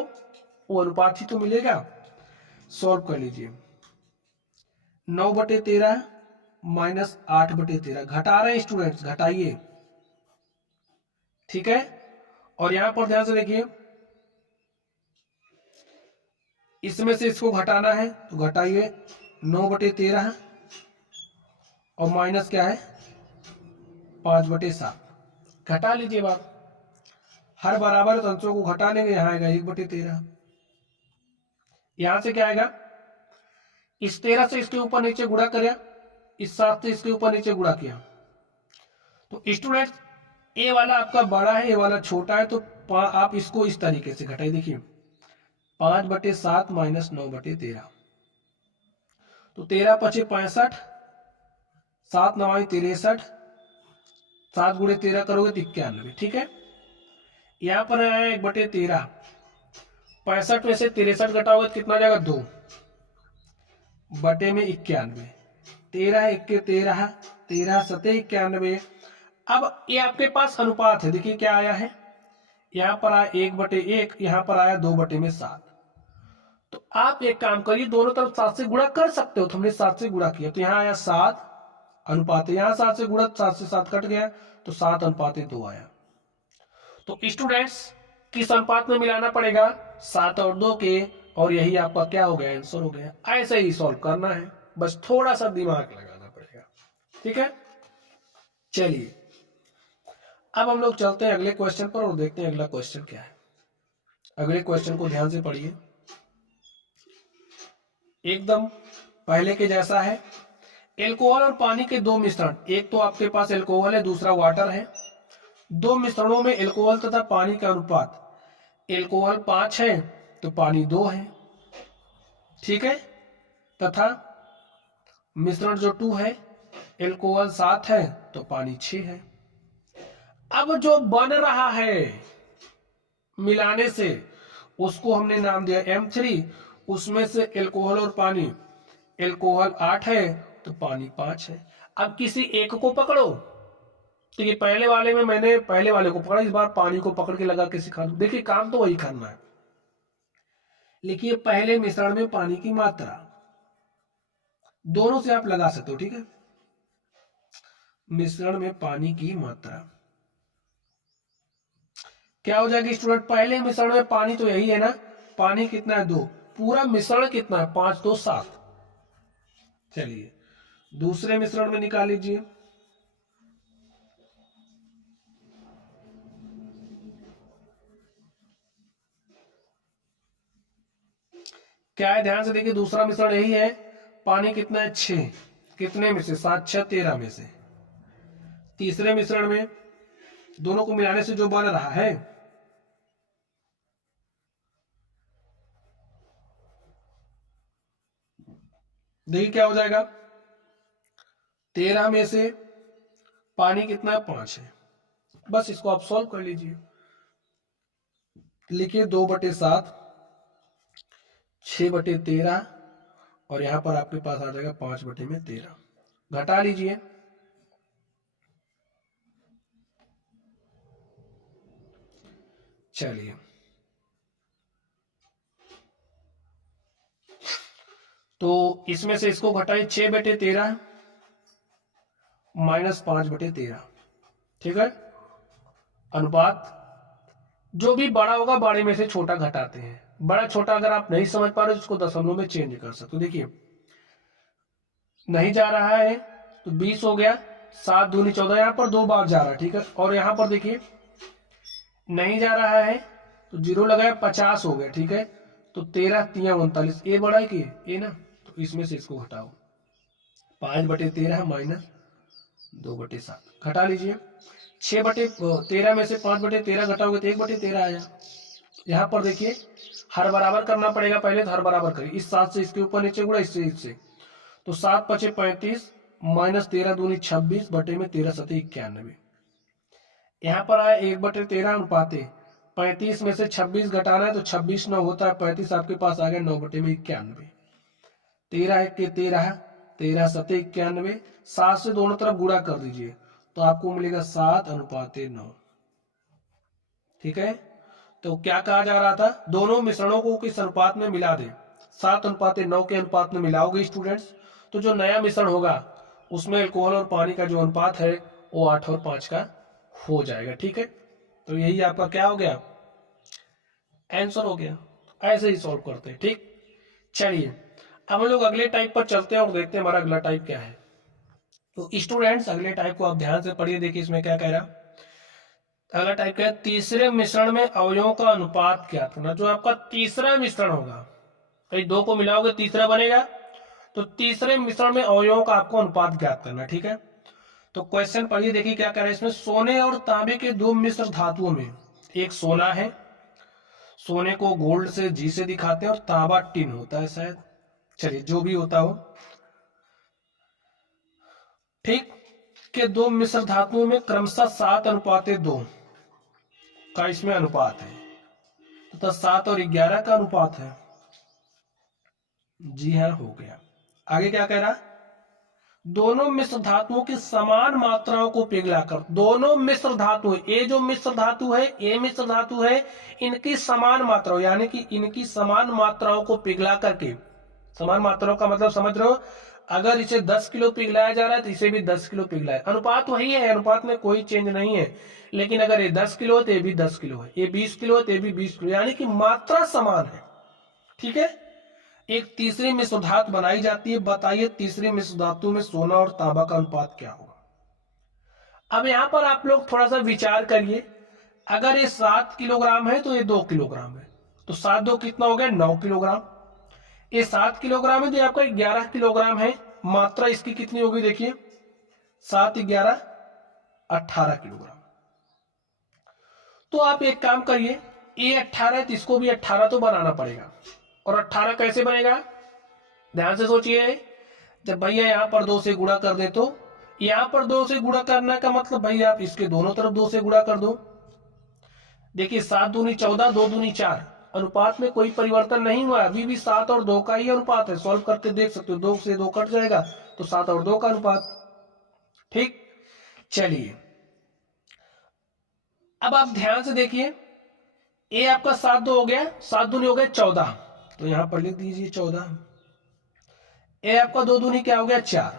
वो अनुपात ही तो मिलेगा। सॉल्व कर लीजिए। 9/13 माइनस 8/13 घटा रहे हैं स्टूडेंट्स, घटाइए, ठीक है। और यहां पर ध्यान से देखिए, इसमें से इसको घटाना है तो घटाइए 9/13 और माइनस क्या है 5/7। घटा लीजिए बात, हर बराबर अंशों को घटा लेंगे, यहां आएगा 1/13। यहां से क्या आएगा, इस 13 से इसके ऊपर नीचे गुणा किया, इस 7 से इसके ऊपर नीचे गुणा किया। तो स्टूडेंट्स ए वाला आपका बड़ा है, ए वाला छोटा है, तो आप इसको इस तरीके से घटाइए। देखिए 5/7 माइनस 9/13, तो 13 × 5 = 65, 7 × 9 = 63, 7 × 13 करोगे तो 91, ठीक है। यहां पर आया 1/13, 65 में से 63 घटाओगे तो कितना जाएगा 2 बटे में 91, 13 × 1 = 13, 13 × 7 = 91। अब ये आपके पास अनुपात है, देखिए क्या आया है, यहां पर आया 1/1, यहां पर आया 2/7। तो आप एक काम करिए, दोनों तरफ 7 से गुणा कर सकते हो, तो हमने 7 से गुणा किया तो यहां आया 7 अनुपात, यहां 7 से गुणा, 7 से 7 कट गया तो 7/2 आया। तो स्टूडेंट्स किस अनुपात में मिलाना पड़ेगा, 7 और 2 के, और यही आपका क्या हो गया, आंसर हो गया। ऐसे ही सॉल्व करना है, बस थोड़ा सा दिमाग लगाना पड़ेगा, ठीक है। चलिए अब हम लोग चलते हैं अगले क्वेश्चन पर और देखते हैं अगला क्वेश्चन क्या है। अगले क्वेश्चन को ध्यान से पढ़िए, एकदम पहले के जैसा है। एल्कोहल और पानी के दो मिश्रण, एक तो आपके पास एल्कोहल है, दूसरा वाटर है। दो मिश्रणों में एल्कोहल तथा पानी का अनुपात, एल्कोहल 5 है तो पानी 2 है, ठीक है। तथा मिश्रण जो 2 है, एल्कोहल 7 है तो पानी 6 है। अब जो बन रहा है मिलाने से उसको हमने नाम दिया M3, उसमें से एल्कोहल और पानी, एल्कोहल 8 है तो पानी 5 है। अब किसी एक को पकड़ो, तो ये पहले वाले में मैंने पहले वाले को पकड़ा, इस बार पानी को पकड़ के लगा के सिखा दूं। देखिए काम तो वही करना है, लिखिए पहले मिश्रण में पानी की मात्रा, दोनों से आप लगा सकते हो, ठीक है। मिश्रण में पानी की मात्रा क्या हो जाएगी स्टूडेंट, पहले मिश्रण में पानी तो यही है ना, पानी कितना है 2, पूरा मिश्रण कितना है 5 × 2 = 7। चलिए दूसरे मिश्रण में निकाल लीजिए, क्या है ध्यान से देखिए, दूसरा मिश्रण यही है, पानी कितना है 6, कितने में से 7 × 6 = 13 में से। तीसरे मिश्रण में दोनों को मिलाने से जो बन रहा है, देखिए क्या हो जाएगा, 13 में से पानी कितना है 5 है। बस इसको आप सॉल्व कर लीजिए, लिखिए 2/7, 6/13 और यहां पर आपके पास आ जाएगा 5/13। घटा लीजिए, चलिए तो इसमें से इसको घटाइए, 6/13 माइनस 5/13, ठीक है। अनुपात जो भी बड़ा होगा बड़े में से छोटा घटाते हैं, बड़ा छोटा अगर आप नहीं समझ पा रहे हो उसको दशमलव में चेंज कर सकते हो। देखिए नहीं जा रहा है तो 20 हो गया, 7 दूनी 14, यहां पर 2 बार जा रहा है, ठीक है। और यहां पर देखिए नहीं जा रहा है तो 0 लगाया, 50 हो गया, ठीक है। तो 13 × 3 = 39, ए बड़ा है कि ए ना, तो इसमें से इसको घटाओ, 5/13 माइनस 2/7, घटा लीजिए। 6/13 में से 5/13 घटाओगे तो 1/13 आया। यहाँ पर देखिए हर बराबर करना पड़ेगा, पहले तो हर बराबर करिए, इस 7 से इसके ऊपर नीचे गुणा, इससे इससे, तो 7 × 5 = 35 माइनस 13 दूनी 26 बटे में 13 × 7 = 91। यहाँ पर आया 1/13 अनुपात, 35 में से 26 घटाना है तो 26 9 होता है 35, आपके पास आ गया 9/91। 13 1 के 13, 13 7 91, 7 से दोनों तरफ गुणा कर दीजिए तो आपको मिलेगा 7:9। ठीक है, तो क्या कहा जा रहा था, दोनों मिश्रणों को किस अनुपात में मिला दे, 7:9 के अनुपात में मिलाओगे स्टूडेंट्स, तो जो नया मिश्रण होगा उसमें अल्कोहल और पानी का जो अनुपात है वो 8 और 5 का हो जाएगा। ठीक है, तो यही आपका क्या हो गया, आंसर हो गया। ऐसे ही सॉल्व करते हैं। ठीक, चलिए अब हम लोग अगले टाइप पर चलते हैं और देखते हैं हमारा अगला टाइप क्या है। तो स्टूडेंट्स अगले टाइप को आप ध्यान से पढ़िए, देखिए इसमें क्या कह रहा। अगला टाइप क्या है, तीसरे मिश्रण में अवयवों का अनुपात ज्ञात करना। जो आपका तीसरा मिश्रण होगा, कहीं दो को मिलाओगे तीसरा बनेगा, तो तीसरे मिश्रण में अवयवों का आपको अनुपात ज्ञात करना। ठीक है, तो क्वेश्चन पढ़िए, देखिए क्या कह रहा है इसमें। सोने और तांबे के दो मिश्र धातुओं में, एक सोना है, सोने को गोल्ड से जी से दिखाते हैं, और तांबा टिन होता है शायद, चलिए जो भी होता हो। ठीक, के दो मिश्र धातुओं में क्रमशः 7:2 का इसमें अनुपात है, तो 7 और 11 का अनुपात है। जी हाँ, हो गया। आगे क्या कह रहा, दोनों मिश्र धातुओं की समान मात्राओं को पिघलाकर, दोनों मिश्र धातु, ये जो मिश्र धातु है, ये मिश्र धातु है, इनकी समान मात्राओं, यानी कि इनकी समान मात्राओं को पिघला करके, समान मात्राओं का मतलब समझ रहे हो, अगर इसे 10 किलो पिघलाया जा रहा है तो इसे भी 10 किलो पिघलाया, अनुपात वही है, अनुपात में कोई चेंज नहीं है। लेकिन अगर ये 10 किलो है तो ये भी 10 किलो है, ये 20 किलो है तो ये भी 20 किलो, यानी कि मात्रा समान है। ठीक है, एक तीसरी मिश्र धातु बनाई जाती है। बताइए तीसरी मिश्र धातु में सोना और तांबा का अनुपात क्या होगा। अब यहां पर आप लोग थोड़ा सा विचार करिए, अगर ये 7 किलोग्राम है तो ये 2 किलोग्राम है, तो 7 2 कितना हो गया, 9 किलोग्राम। ये 7 किलोग्राम है तो आपका 11 किलोग्राम है, मात्रा इसकी कितनी होगी, देखिए 7 11 18 किलोग्राम। तो आप एक काम करिए, ये 18 है तो इसको भी 18 तो बनाना पड़ेगा, और 18 कैसे बनेगा, ध्यान से सोचिए। जब भैया यहां पर 2 से गुणा कर दे, तो यहां पर 2 से गुणा करने का मतलब भैया आप इसके दोनों तरफ 2 से गुणा कर दो। देखिए 7 दूनी 14, 2 दूनी 4, अनुपात में कोई परिवर्तन नहीं हुआ, अभी भी 7 और 2 का ही अनुपात है। सॉल्व करके देख सकते हो, 2 से 2 कट जाएगा तो 7 और 2 का अनुपात। ठीक, चलिए अब आप ध्यान से देखिए, ये आपका 7 2 हो गया, 7 दूनी हो गया 14, तो यहां पर लिख दीजिए 14। ये आपका 2 दूनी क्या हो गया 4।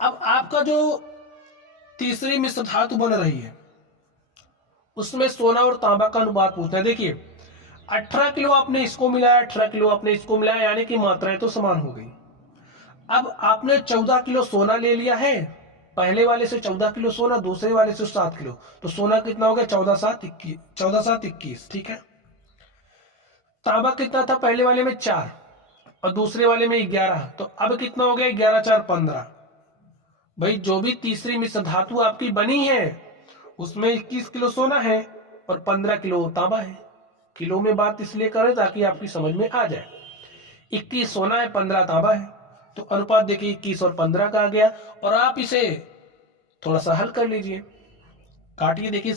अब आपका जो तीसरी मिश्र धातु बन रही है उसमें सोना और तांबा का अनुपात पूछना है। देखिए 18 किलो आपने इसको मिलाया, 18 किलो आपने इसको मिलाया, यानी कि मात्राएं तो समान हो गई। अब आपने 14 किलो सोना ले लिया है, पहले वाले से 14 किलो सोना, दूसरे वाले से 7 किलो, तो सोना कितना हो गया 14 7 21, 14 7 21। ठीक है, तांबा कितना था, पहले वाले में 4 और दूसरे वाले में 11, तो अब कितना हो गया 11 4 15। भाई जो भी तीसरी मिश्र धातु आपकी बनी है उसमें 21 किलो सोना है और 15 किलो तांबा है। किलो में बात इसलिए करें ताकि आपकी समझ में आ जाए। 21 सोना है, 15 तांबा है, तो अनुपात देखिए 21 और 15 का आ गया। और आप इसे थोड़ा सा हल कर लीजिए, काटिए, देखिए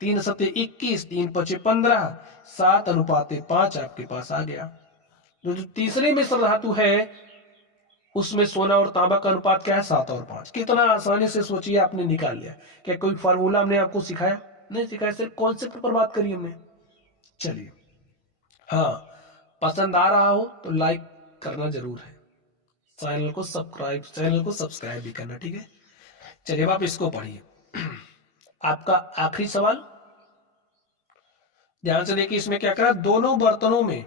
3 7 21, 3 5 15, 7:5 आपके पास आ गया। जो तीसरी मिश्र धातु है उसमें सोना और तांबा का अनुपात क्या है, 7 और 5। कितना आसानी से सोचिए आपने निकाल लिया। क्या कोई फार्मूला हमने आपको सिखाया, नहीं सिखाया, सिर्फ कॉन्सेप्ट पर बात करी हमने। चलिए, हाँ पसंद आ रहा हो तो लाइक करना जरूर है, चैनल को सब्सक्राइब भी करना। ठीक है, चलिए अब आप इसको पढ़िए। आपका आखिरी सवाल ध्यान से देखिए, इसमें क्या करा, दोनों बर्तनों में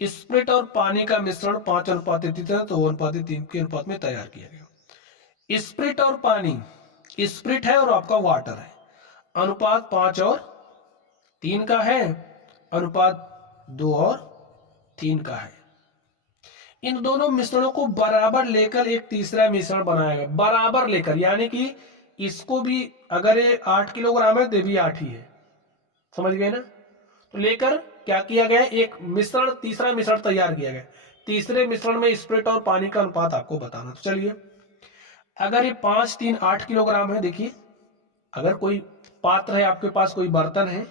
स्प्रिट और पानी का मिश्रण 5:3 तो 1:3 के अनुपात में तैयार किया गया। स्प्रिट और पानी, स्प्रिट है और आपका वाटर है, अनुपात 5 और 3 का है, अनुपात 2 और 3 का है। इन दोनों मिश्रणों को बराबर लेकर एक तीसरा मिश्रण बनाया गया। बराबर लेकर यानी कि इसको भी, अगर ये 8 किलोग्राम है तो भी 8 ही है, समझ गए ना। तो लेकर क्या किया गया, एक मिश्रण, तीसरा मिश्रण तैयार किया गया। तीसरे मिश्रण में स्प्रिट और पानी का अनुपात आपको बताना। तो चलिए, अगर ये 5 3 8 किलोग्राम है, देखिए अगर कोई पात्र है आपके पास, कोई बर्तन है,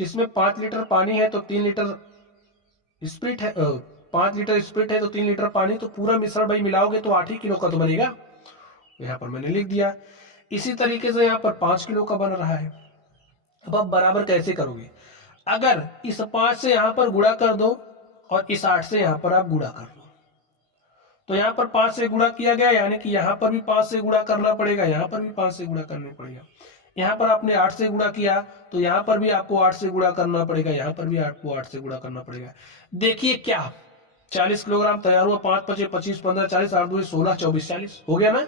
जिसमें 5 लीटर पानी है तो 3 लीटर स्प्रिट है, 5 लीटर स्प्रिट है तो 3 लीटर पानी, तो पूरा मिश्रण भाई मिलाओगे तो 8 ही किलो का तो बनेगा। यहाँ पर मैंने लिख दिया। इसी तरीके से यहाँ पर 5 किलो का बन रहा है। अब आप बराबर कैसे करोगे? अगर इस 5 से यहाँ पर गुणा कर दो और इस 8 से यहाँ पर आप गुणा कर लो, तो यहाँ पर 5 से गुणा किया गया, यानी कि यहाँ पर भी 5 से गुणा करना पड़ेगा, यहाँ पर भी 5 से गुणा करना पड़ेगा। यहाँ पर आपने 8 से गुणा किया तो यहाँ पर भी आपको 8 से गुणा करना पड़ेगा, यहाँ पर भी आपको 8 से गुणा करना पड़ेगा। देखिए क्या 40 किलोग्राम तैयार हुआ। 5 5 25 15 40 8 2 16 24 40 हो गया ना।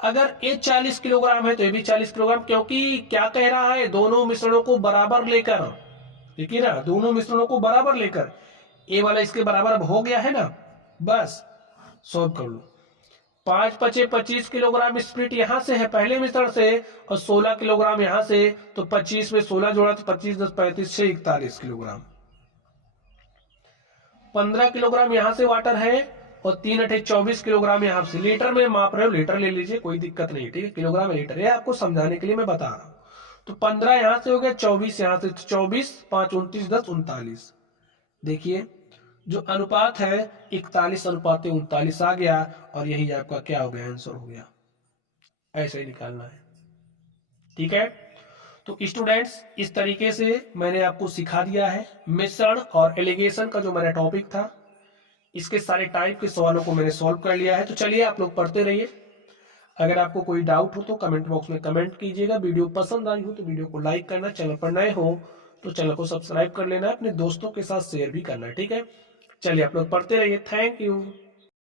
अगर ये 40 किलोग्राम है तो ये भी 40 किलोग्राम, क्योंकि क्या कह रहा है, दोनों मिश्रणों को बराबर लेकर, देखिए ना, दोनों मिश्रणों को बराबर लेकर, ये वाला इसके बराबर अब हो गया है ना। बस सॉल्व कर लो। 5 5 25 किलोग्राम स्प्रिट यहां से है पहले मिश्रण से, और 16 किलोग्राम यहां से, तो 25 में 16 जोड़ा तो 25 10 35 6 41 किलोग्राम। 15 किलोग्राम यहां से वाटर है और 3 8 24 किलोग्राम यहां से। लीटर में माप रहे हो, लीटर ले लीजिए, कोई दिक्कत नहीं, ठीक है। किलोग्राम है लीटर, ये आपको समझाने के लिए मैं बता रहा हूं। तो 15 यहां से हो गया, 24 यहां से, 24 5 29 10 39। देखिए जो अनुपात है 41:39 आ गया, और यही आपका क्या हो गया, आंसर हो गया। ऐसे ही निकालना है, ठीक है। तो स्टूडेंट्स इस तरीके से मैंने आपको सिखा दिया है मिश्रण और एलिगेशन का जो मेरा टॉपिक था, इसके सारे टाइप के सवालों को मैंने सॉल्व कर लिया है। तो चलिए आप लोग पढ़ते रहिए। अगर आपको कोई डाउट हो तो कमेंट बॉक्स में कमेंट कीजिएगा। वीडियो पसंद आई हो तो वीडियो को लाइक करना, चैनल पर नए हो तो चैनल को सब्सक्राइब कर लेना, अपने दोस्तों के साथ शेयर भी करना, ठीक है। चलिए आप लोग पढ़ते रहिए। Thank you.